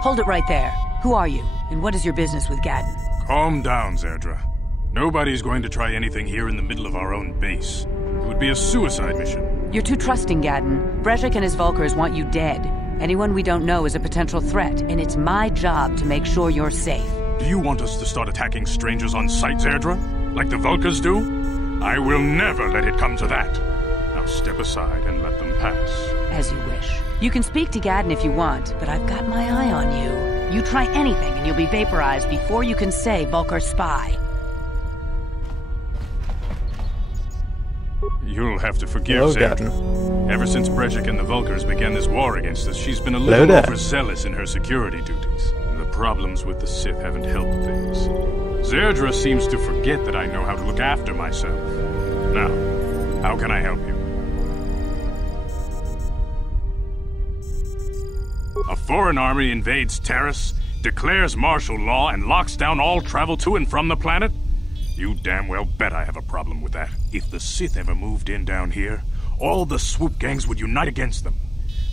Hold it right there. Who are you, and what is your business with Gadon? Calm down, Zerdra. Nobody's going to try anything here in the middle of our own base. It would be a suicide mission. You're too trusting, Gadon. Brejik and his Vulcars want you dead. Anyone we don't know is a potential threat, and it's my job to make sure you're safe. Do you want us to start attacking strangers on sight, Zerdra? Like the Vulcars do? I will never let it come to that. Now step aside and let them pass. As you wish. You can speak to Gadon if you want, but I've got my eye on you. You try anything and you'll be vaporized before you can say Vulcar spy. You'll have to forgive Zerdra. Ever since Brejik and the Vulcars began this war against us, she's been a little overzealous in her security duties. The problems with the Sith haven't helped things. Zerdra seems to forget that I know how to look after myself. Now, how can I help you? A foreign army invades Taris, declares martial law, and locks down all travel to and from the planet? You damn well bet I have a problem with that. If the Sith ever moved in down here, all the swoop gangs would unite against them.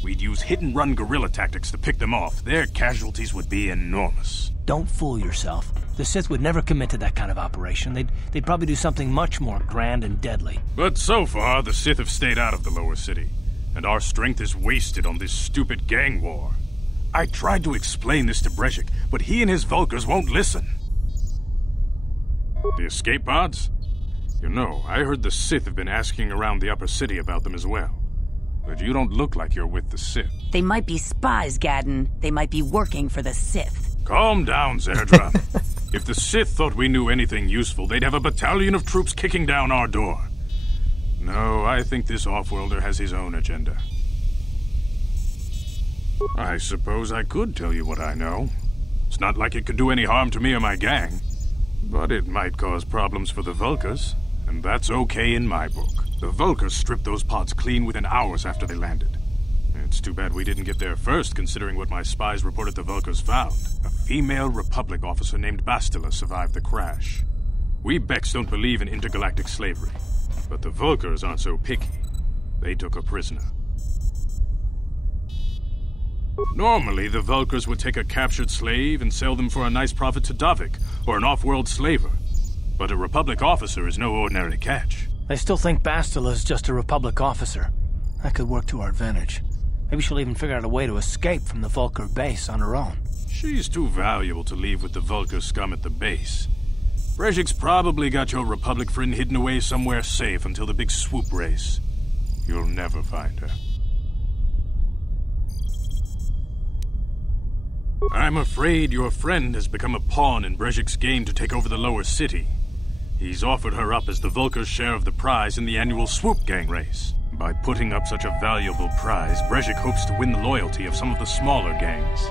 We'd use hit-and-run guerrilla tactics to pick them off. Their casualties would be enormous. Don't fool yourself. The Sith would never commit to that kind of operation. They'd probably do something much more grand and deadly. But so far, the Sith have stayed out of the lower city, and our strength is wasted on this stupid gang war. I tried to explain this to Brejik, but he and his Vulcars won't listen. The escape pods? You know, I heard the Sith have been asking around the upper city about them as well. But you don't look like you're with the Sith. They might be spies, Gadon. They might be working for the Sith. Calm down, Zerdra. If the Sith thought we knew anything useful, they'd have a battalion of troops kicking down our door. No, I think this off-worlder has his own agenda. I suppose I could tell you what I know. It's not like it could do any harm to me or my gang. But it might cause problems for the Vulcars, and that's okay in my book. The Vulcars stripped those pods clean within hours after they landed. It's too bad we didn't get there first, considering what my spies reported the Vulcars found. A female Republic officer named Bastila survived the crash. We Becks don't believe in intergalactic slavery, but the Vulcars aren't so picky. They took her prisoner. Normally, the Vulcars would take a captured slave and sell them for a nice profit to Davik, or an off-world slaver. But a Republic officer is no ordinary catch. I still think Bastila is just a Republic officer. That could work to our advantage. Maybe she'll even figure out a way to escape from the Vulcar base on her own. She's too valuable to leave with the Vulcar scum at the base. Brejik's probably got your Republic friend hidden away somewhere safe until the big swoop race. You'll never find her. I'm afraid your friend has become a pawn in Brejik's game to take over the lower city. He's offered her up as the Vulkar's share of the prize in the annual swoop gang race. By putting up such a valuable prize, Brejik hopes to win the loyalty of some of the smaller gangs.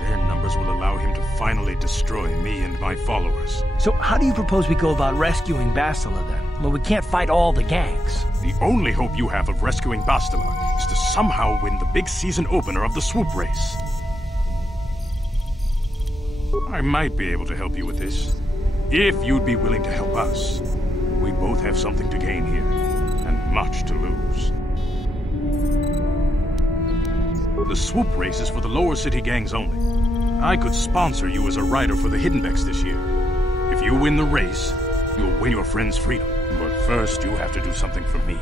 Their numbers will allow him to finally destroy me and my followers. So how do you propose we go about rescuing Bastila then? Well, we can't fight all the gangs. The only hope you have of rescuing Bastila is to somehow win the big season opener of the swoop race. I might be able to help you with this, if you'd be willing to help us. We both have something to gain here, and much to lose. The swoop race is for the lower city gangs only. I could sponsor you as a rider for the Hiddenbecks this year. If you win the race, you'll win your friend's freedom. But first, you have to do something for me.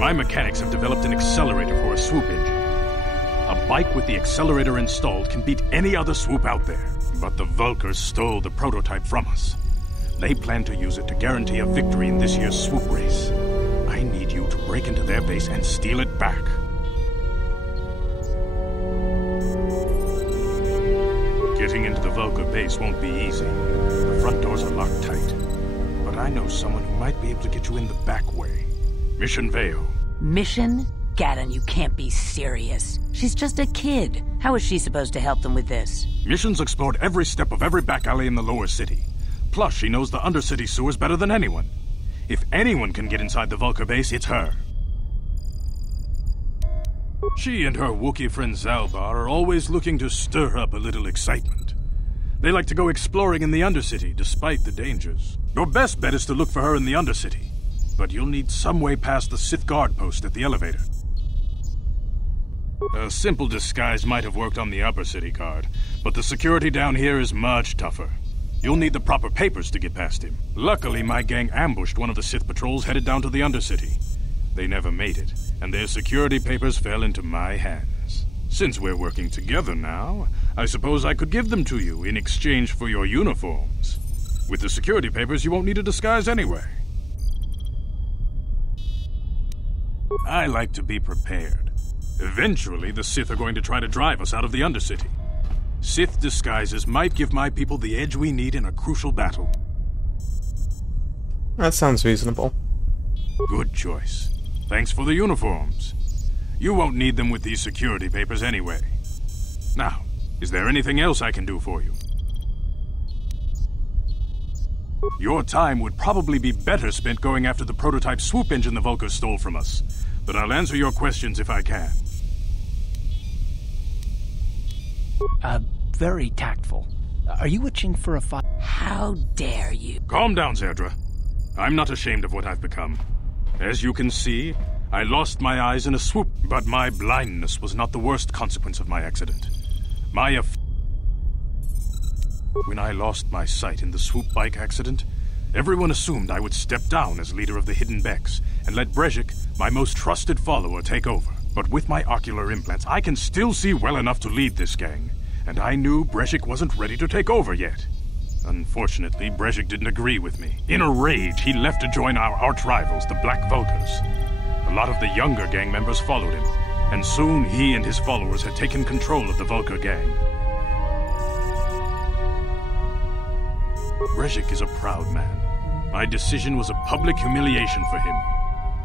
My mechanics have developed an accelerator for a swoop engine. A bike with the accelerator installed can beat any other swoop out there. But the Vulkars stole the prototype from us. They plan to use it to guarantee a victory in this year's swoop race. I need you to break into their base and steal it back. Getting into the Vulkar base won't be easy. The front doors are locked tight. But I know someone who might be able to get you in the back way. Mission Veo. Mission? Gaddon, you can't be serious. She's just a kid. How is she supposed to help them with this? Mission's explored every step of every back alley in the lower city. Plus, she knows the undercity sewers better than anyone. If anyone can get inside the Vulkar base, it's her. She and her Wookiee friend Zalbar are always looking to stir up a little excitement. They like to go exploring in the undercity, despite the dangers. Your best bet is to look for her in the undercity. But you'll need some way past the Sith guard post at the elevator. A simple disguise might have worked on the upper city guard, but the security down here is much tougher. You'll need the proper papers to get past him. Luckily, my gang ambushed one of the Sith patrols headed down to the undercity. They never made it, and their security papers fell into my hands. Since we're working together now, I suppose I could give them to you in exchange for your uniforms. With the security papers, you won't need a disguise anyway. I like to be prepared. Eventually, the Sith are going to try to drive us out of the Undercity. Sith disguises might give my people the edge we need in a crucial battle. That sounds reasonable. Good choice. Thanks for the uniforms. You won't need them with these security papers anyway. Now, is there anything else I can do for you? Your time would probably be better spent going after the prototype swoop engine the Vulkars stole from us. But I'll answer your questions if I can. Very tactful. Are you itching for a fight? How dare you? Calm down, Zerdra. I'm not ashamed of what I've become. As you can see, I lost my eyes in a swoop, but my blindness was not the worst consequence of my accident. When I lost my sight in the swoop bike accident, everyone assumed I would step down as leader of the Hiddenbecks and let Brejik, my most trusted follower, take over. But with my ocular implants, I can still see well enough to lead this gang, and I knew Brejik wasn't ready to take over yet. Unfortunately, Brejik didn't agree with me. In a rage, he left to join our arch-rivals, the Black Vulkars. A lot of the younger gang members followed him, and soon he and his followers had taken control of the Vulkar gang. Brejik is a proud man. My decision was a public humiliation for him.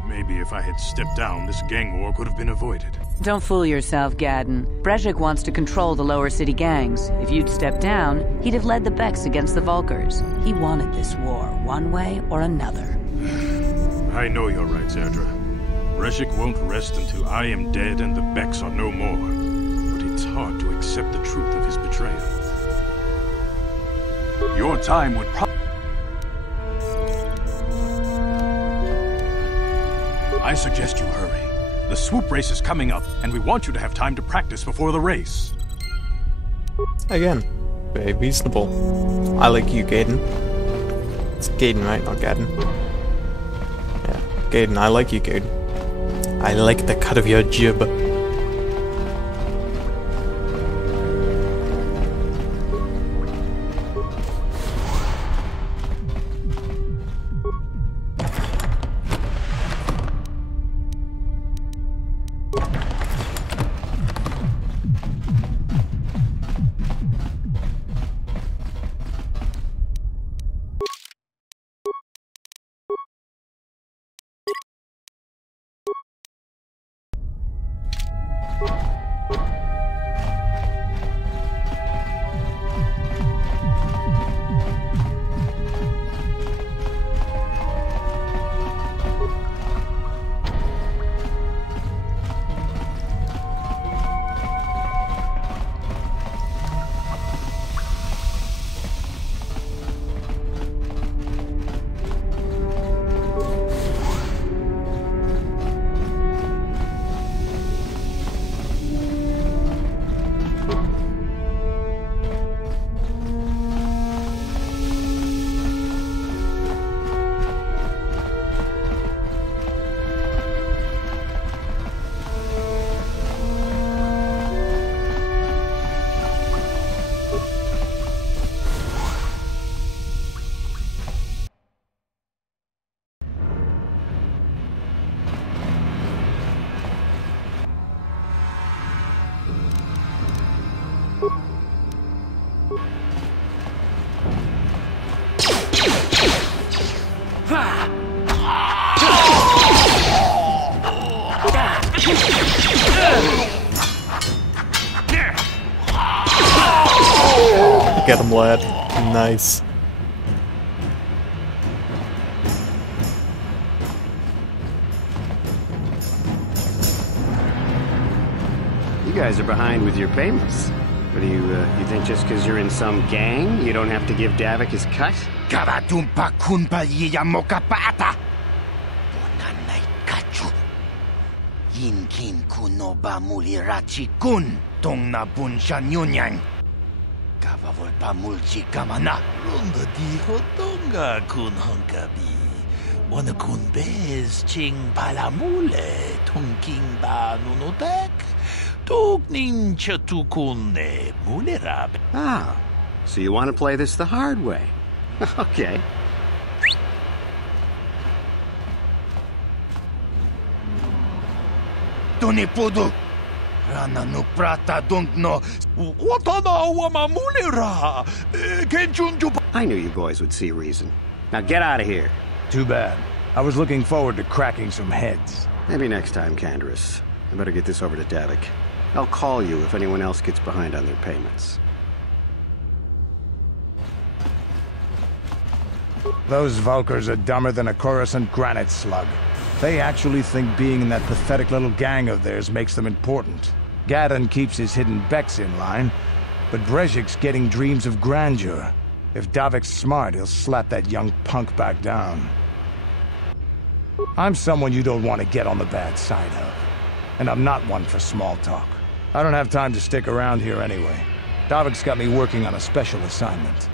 Maybe if I had stepped down, this gang war could have been avoided. Don't fool yourself, Gaddon. Brejik wants to control the lower city gangs. If you'd stepped down, he'd have led the Becks against the Vulkars. He wanted this war, one way or another. I know you're right, Zerdra. Brejik won't rest until I am dead and the Becks are no more. But it's hard to accept the truth of his betrayal. Your time would I suggest you hurry. The swoop race is coming up, and we want you to have time to practice before the race. Again, very reasonable. I like you, Gaiden. It's Gaiden, right? Not Gaddon. Yeah, Gaiden, I like you, Gaiden. I like the cut of your jib. Get him, lad. Nice. You guys are behind with your payments. What do you think just because you're in some gang, you don't have to give Davik his cut? Karatumpa kunpa yiyamokapata. Bonanay kachu. Yinkin kunoba mulirachi kun. Tong na bunshan yunyan. Kavavulpa mulchi kamana. Runda di hotonga kun honkabi. Wana kun bez ching palamule. Tungking ba nunotek. Tugnin chatukune mulerab. Ah, so you want to play this the hard way? Okay. Tunipudu. Rana no prata dunkno. Watana wama mulera. Kenchunju. I knew you boys would see reason. Now get out of here. Too bad. I was looking forward to cracking some heads. Maybe next time, Canderous. I better get this over to Davik. I'll call you if anyone else gets behind on their payments. Those Vulkars are dumber than a Coruscant granite slug. They actually think being in that pathetic little gang of theirs makes them important. Gadon keeps his hidden Becks in line, but Brezhik's getting dreams of grandeur. If Davik's smart, he'll slap that young punk back down. I'm someone you don't want to get on the bad side of. And I'm not one for small talk. I don't have time to stick around here anyway. Davik's got me working on a special assignment.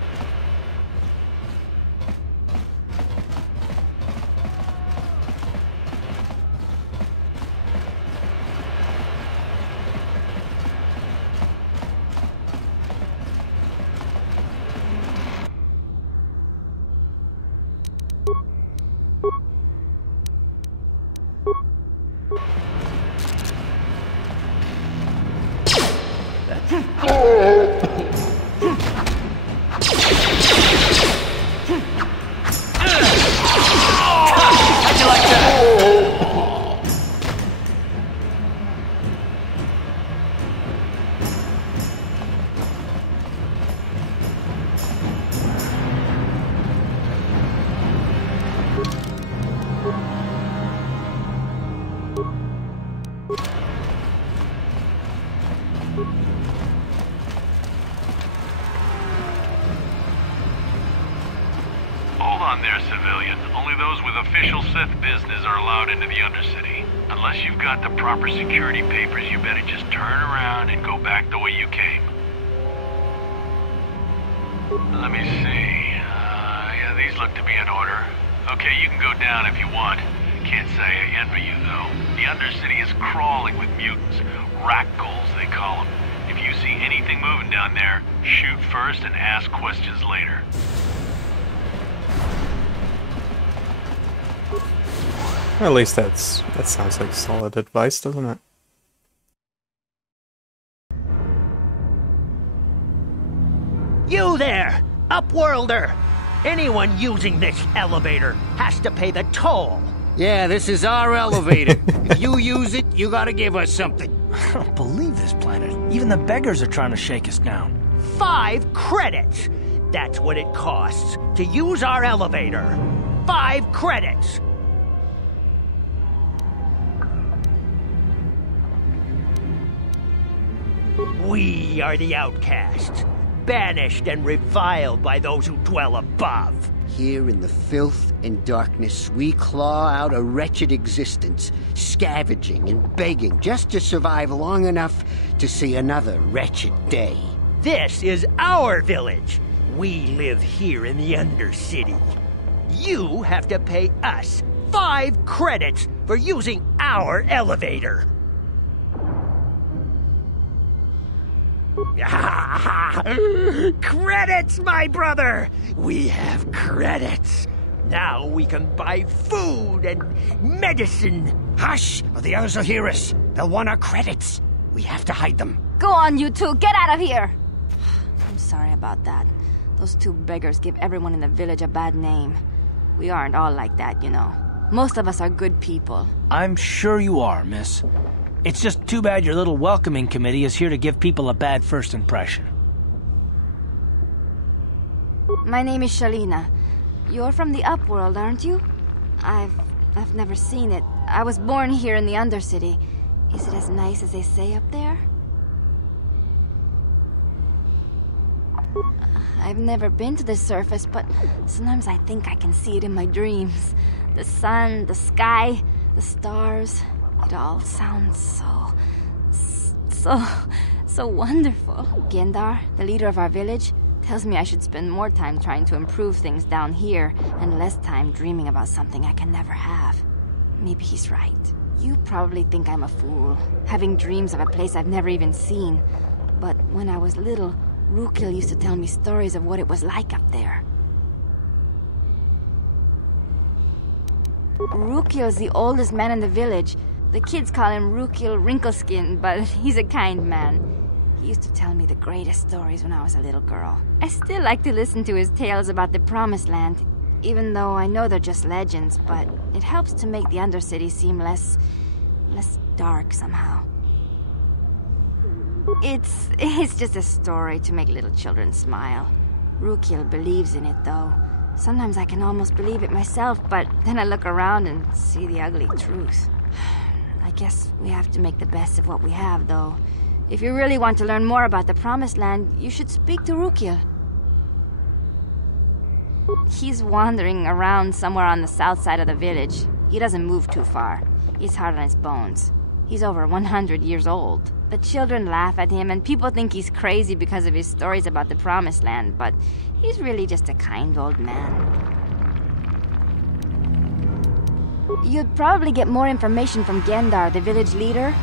Hold on there, civilian. Only those with official Sith business are allowed into the Undercity. Unless you've got the proper security papers, you better just turn around and go back the way you came. Let me see. Yeah, these look to be in order. Okay, you can go down if you want. Can't say I envy you, though. The Undercity is crawling with mutants. Rakghouls, they call them. If you see anything moving down there, shoot first and ask questions later. At least that sounds like solid advice, doesn't it? You there, Upworlder! Anyone using this elevator has to pay the toll. Yeah, this is our elevator. If you use it, you gotta give us something. I don't believe this planet. Even the beggars are trying to shake us down. 5 credits! That's what it costs to use our elevator. 5 credits! We are the outcasts, banished and reviled by those who dwell above. Here in the filth and darkness, we claw out a wretched existence, scavenging and begging just to survive long enough to see another wretched day. This is our village. We live here in the Undercity. You have to pay us 5 credits for using our elevator. Credits, my brother! We have credits. Now we can buy food and medicine. Hush, or the others will hear us. They'll want our credits. We have to hide them. Go on, you two. Get out of here. I'm sorry about that. Those 2 beggars give everyone in the village a bad name. We aren't all like that, you know. Most of us are good people. I'm sure you are, miss. It's just too bad your little welcoming committee is here to give people a bad first impression. My name is Shalina. You're from the Upworld, aren't you? I've never seen it. I was born here in the Undercity. Is it as nice as they say up there? I've never been to the surface, but sometimes I think I can see it in my dreams. The sun, the sky, the stars. It all sounds so wonderful. Gendar, the leader of our village, tells me I should spend more time trying to improve things down here and less time dreaming about something I can never have. Maybe he's right. You probably think I'm a fool, having dreams of a place I've never even seen. But when I was little, Rukil used to tell me stories of what it was like up there. Rukil's the oldest man in the village. The kids call him Rukil Wrinkleskin, but he's a kind man. He used to tell me the greatest stories when I was a little girl. I still like to listen to his tales about the Promised Land, even though I know they're just legends, but it helps to make the Undercity seem less dark somehow. It's just a story to make little children smile. Rukil believes in it, though. Sometimes I can almost believe it myself, but then I look around and see the ugly truth. I guess we have to make the best of what we have, though. If you really want to learn more about the Promised Land, you should speak to Rukil. He's wandering around somewhere on the south side of the village. He doesn't move too far. He's hard on his bones. He's over 100 years old. The children laugh at him, and people think he's crazy because of his stories about the Promised Land, but he's really just a kind old man. You'd probably get more information from Gendar, the village leader.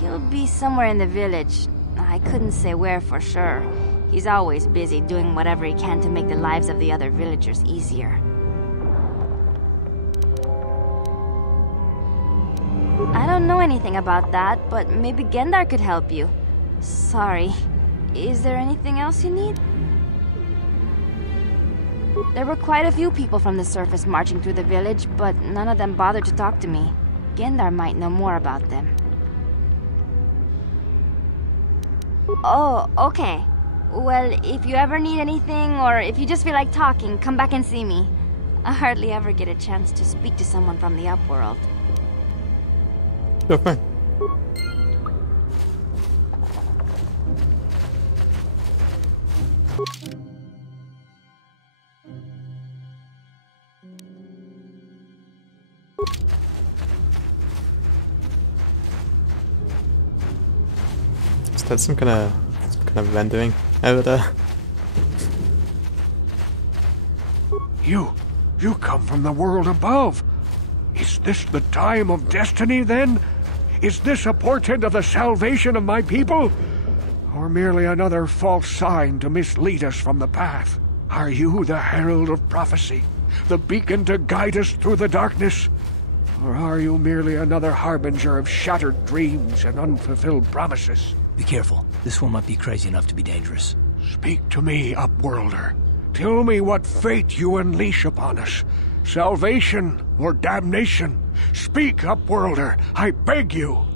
He'll be somewhere in the village. I couldn't say where for sure. He's always busy doing whatever he can to make the lives of the other villagers easier. I don't know anything about that, but maybe Gendar could help you. Sorry. Is there anything else you need? There were quite a few people from the surface marching through the village, but none of them bothered to talk to me. Gendar might know more about them. Oh, okay. Well, if you ever need anything, or if you just feel like talking, come back and see me. I hardly ever get a chance to speak to someone from the Upworld. Sure thing. Is that some kind of vending over there? You come from the world above. Is this the time of destiny, then? Is this a portent of the salvation of my people? Or merely another false sign to mislead us from the path? Are you the herald of prophecy, the beacon to guide us through the darkness? Or are you merely another harbinger of shattered dreams and unfulfilled promises? Be careful. This one might be crazy enough to be dangerous. Speak to me, Upworlder. Tell me what fate you unleash upon us. Salvation or damnation? Speak, Upworlder, I beg you.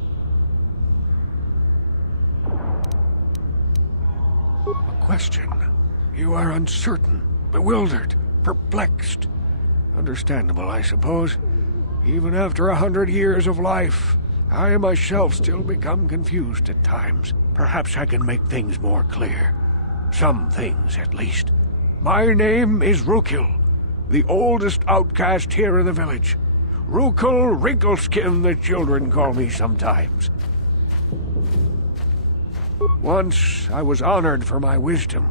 question. You are uncertain, bewildered, perplexed. Understandable, I suppose. Even after 100 years of life, I myself still become confused at times. Perhaps I can make things more clear. Some things, at least. My name is Rukil, the oldest outcast here in the village. Rukil Wrinkleskin, the children call me sometimes. Once I was honored for my wisdom,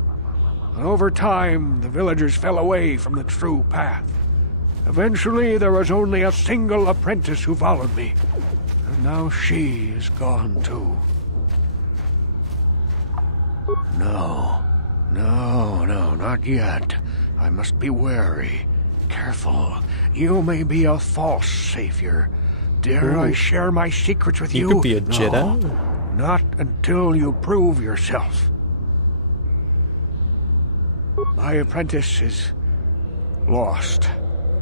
and over time the villagers fell away from the true path. Eventually there was only a single apprentice who followed me, and now she is gone too. No, not yet. I must be wary. Careful. You may be a false savior. Dare I share my secrets with you? You could be a Jedi? No, not until you prove yourself. My apprentice is lost.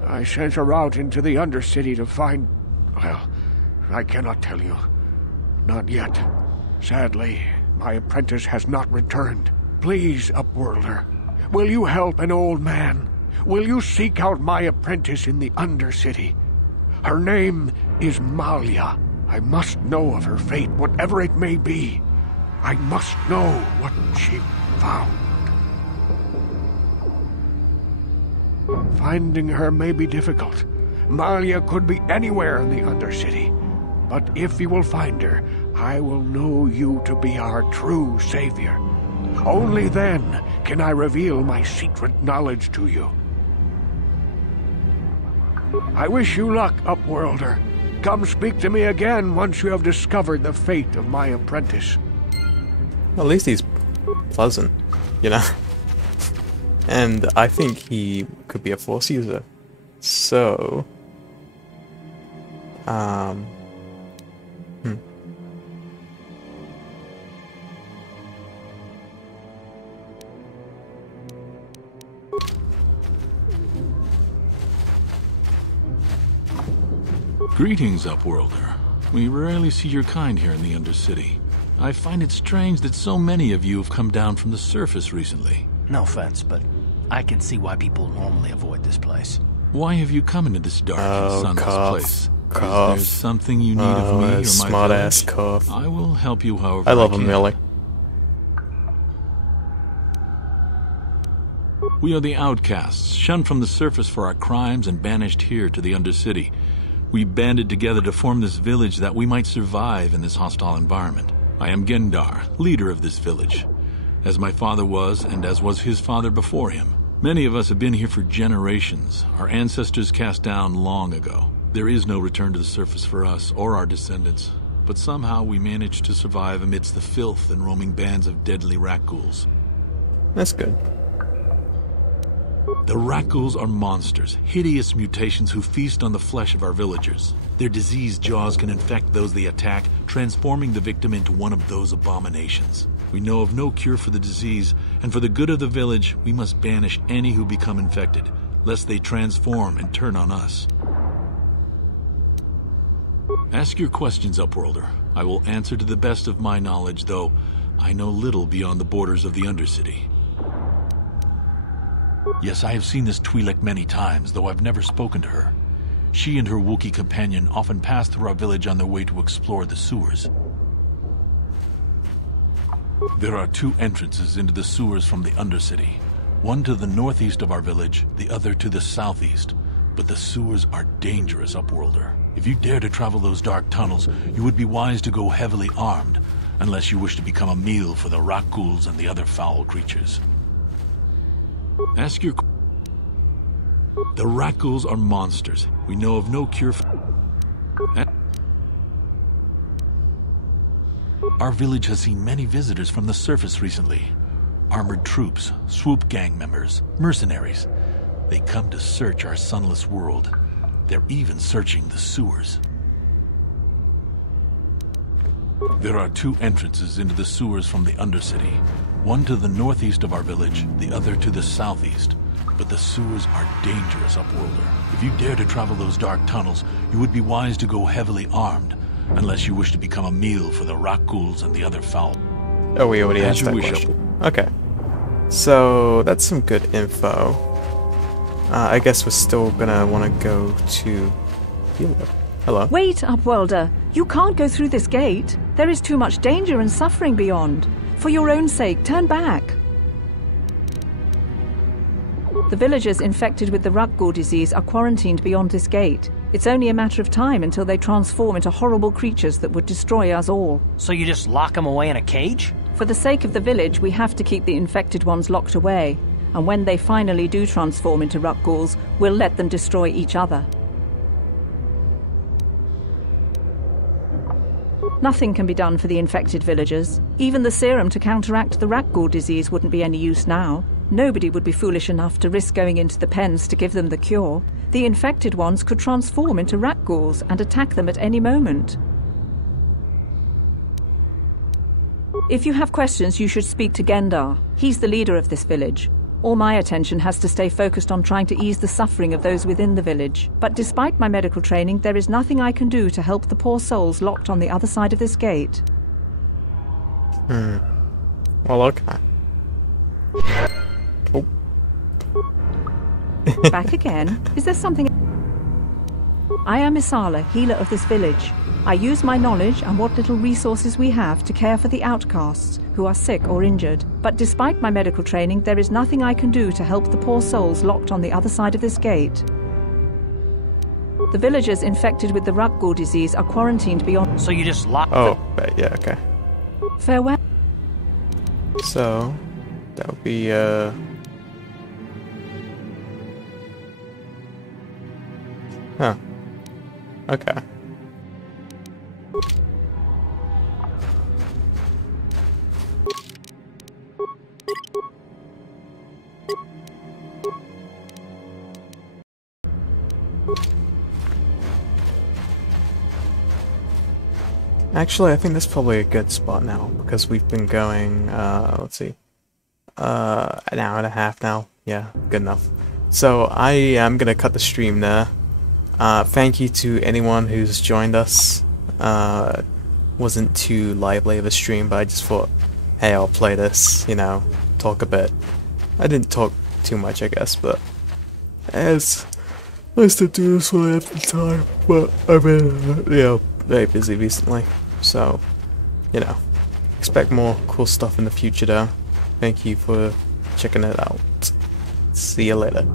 I sent her out into the Undercity to find... Well, I cannot tell you. Not yet. Sadly, my apprentice has not returned. Please, Upworlder, will you help an old man? Will you seek out my apprentice in the Undercity? Her name is Malia. I must know of her fate, whatever it may be. I must know what she found. Finding her may be difficult. Malia could be anywhere in the Undercity. But if you will find her, I will know you to be our true savior. Only then can I reveal my secret knowledge to you. I wish you luck, Upworlder. Come speak to me again once you have discovered the fate of my apprentice. Well, at least he's pleasant, you know? And I think he could be a Force user. So... Greetings, Upworlder. We rarely see your kind here in the Undercity. I find it strange that so many of you have come down from the surface recently. No offense, but I can see why people normally avoid this place. Why have you come into this dark and sunless place? Cough. Is there something you need of me or my smart village? ass cough. I will help you however I love can. him, really. We are the outcasts, shunned from the surface for our crimes and banished here to the Undercity. We banded together to form this village that we might survive in this hostile environment. I am Gendar, leader of this village, as my father was and as was his father before him. Many of us have been here for generations, our ancestors cast down long ago. There is no return to the surface for us or our descendants, but somehow we managed to survive amidst the filth and roaming bands of deadly rat ghouls. That's good. The rat ghouls are monsters, hideous mutations who feast on the flesh of our villagers. Their diseased jaws can infect those they attack, transforming the victim into one of those abominations. We know of no cure for the disease, and for the good of the village, we must banish any who become infected, lest they transform and turn on us. Ask your questions, Upworlder. I will answer to the best of my knowledge, though I know little beyond the borders of the Undercity. Yes, I have seen this Twi'lek many times, though I've never spoken to her. She and her Wookiee companion often pass through our village on their way to explore the sewers. There are two entrances into the sewers from the Undercity. One to the northeast of our village, the other to the southeast. But the sewers are dangerous, Upworlder. If you dare to travel those dark tunnels, you would be wise to go heavily armed, unless you wish to become a meal for the rat ghouls and the other foul creatures. Ask your... The rat ghouls are monsters. We know of no cure for... Our village has seen many visitors from the surface recently. Armored troops, swoop gang members, mercenaries. They come to search our sunless world. They're even searching the sewers. There are two entrances into the sewers from the Undercity. One to the northeast of our village, the other to the southeast. But the sewers are dangerous, Upworlder. If you dare to travel those dark tunnels, you would be wise to go heavily armed, unless you wish to become a meal for the rat ghouls and the other foul. Oh, we already asked that wish, question. Okay. So that's some good info. I guess we're still gonna want to go to Healer. Hello. Wait, Upworlder. You can't go through this gate. There is too much danger and suffering beyond. For your own sake, turn back. The villagers infected with the Rukgor disease are quarantined beyond this gate. It's only a matter of time until they transform into horrible creatures that would destroy us all. So you just lock them away in a cage? For the sake of the village, we have to keep the infected ones locked away. And when they finally do transform into Rukgors, we'll let them destroy each other. Nothing can be done for the infected villagers. Even the serum to counteract the Rukgor disease wouldn't be any use now. Nobody would be foolish enough to risk going into the pens to give them the cure. The infected ones could transform into Rukgors and attack them at any moment. If you have questions, you should speak to Gendar. He's the leader of this village. All my attention has to stay focused on trying to ease the suffering of those within the village. But despite my medical training, there is nothing I can do to help the poor souls locked on the other side of this gate. Well, okay. Oh. Back again? Is there something... I am Isala, healer of this village. I use my knowledge and what little resources we have to care for the outcasts who are sick or injured. But despite my medical training, there is nothing I can do to help the poor souls locked on the other side of this gate. The villagers infected with the Rukgor disease are quarantined beyond... So you just lock Oh, right, yeah, okay. Farewell. So, that would be, Huh. Okay. Actually, I think that's probably a good spot now, because we've been going, let's see, an hour and a half now. Yeah, good enough. So, I am gonna cut the stream there. Thank you to anyone who's joined us. Wasn't too lively of a stream, but I just thought, hey, I'll play this, you know, talk a bit. I didn't talk too much, I guess, but as I still do this when I have the time, but I've been, you know, very busy recently, so, you know, expect more cool stuff in the future though. Thank you for checking it out. See you later.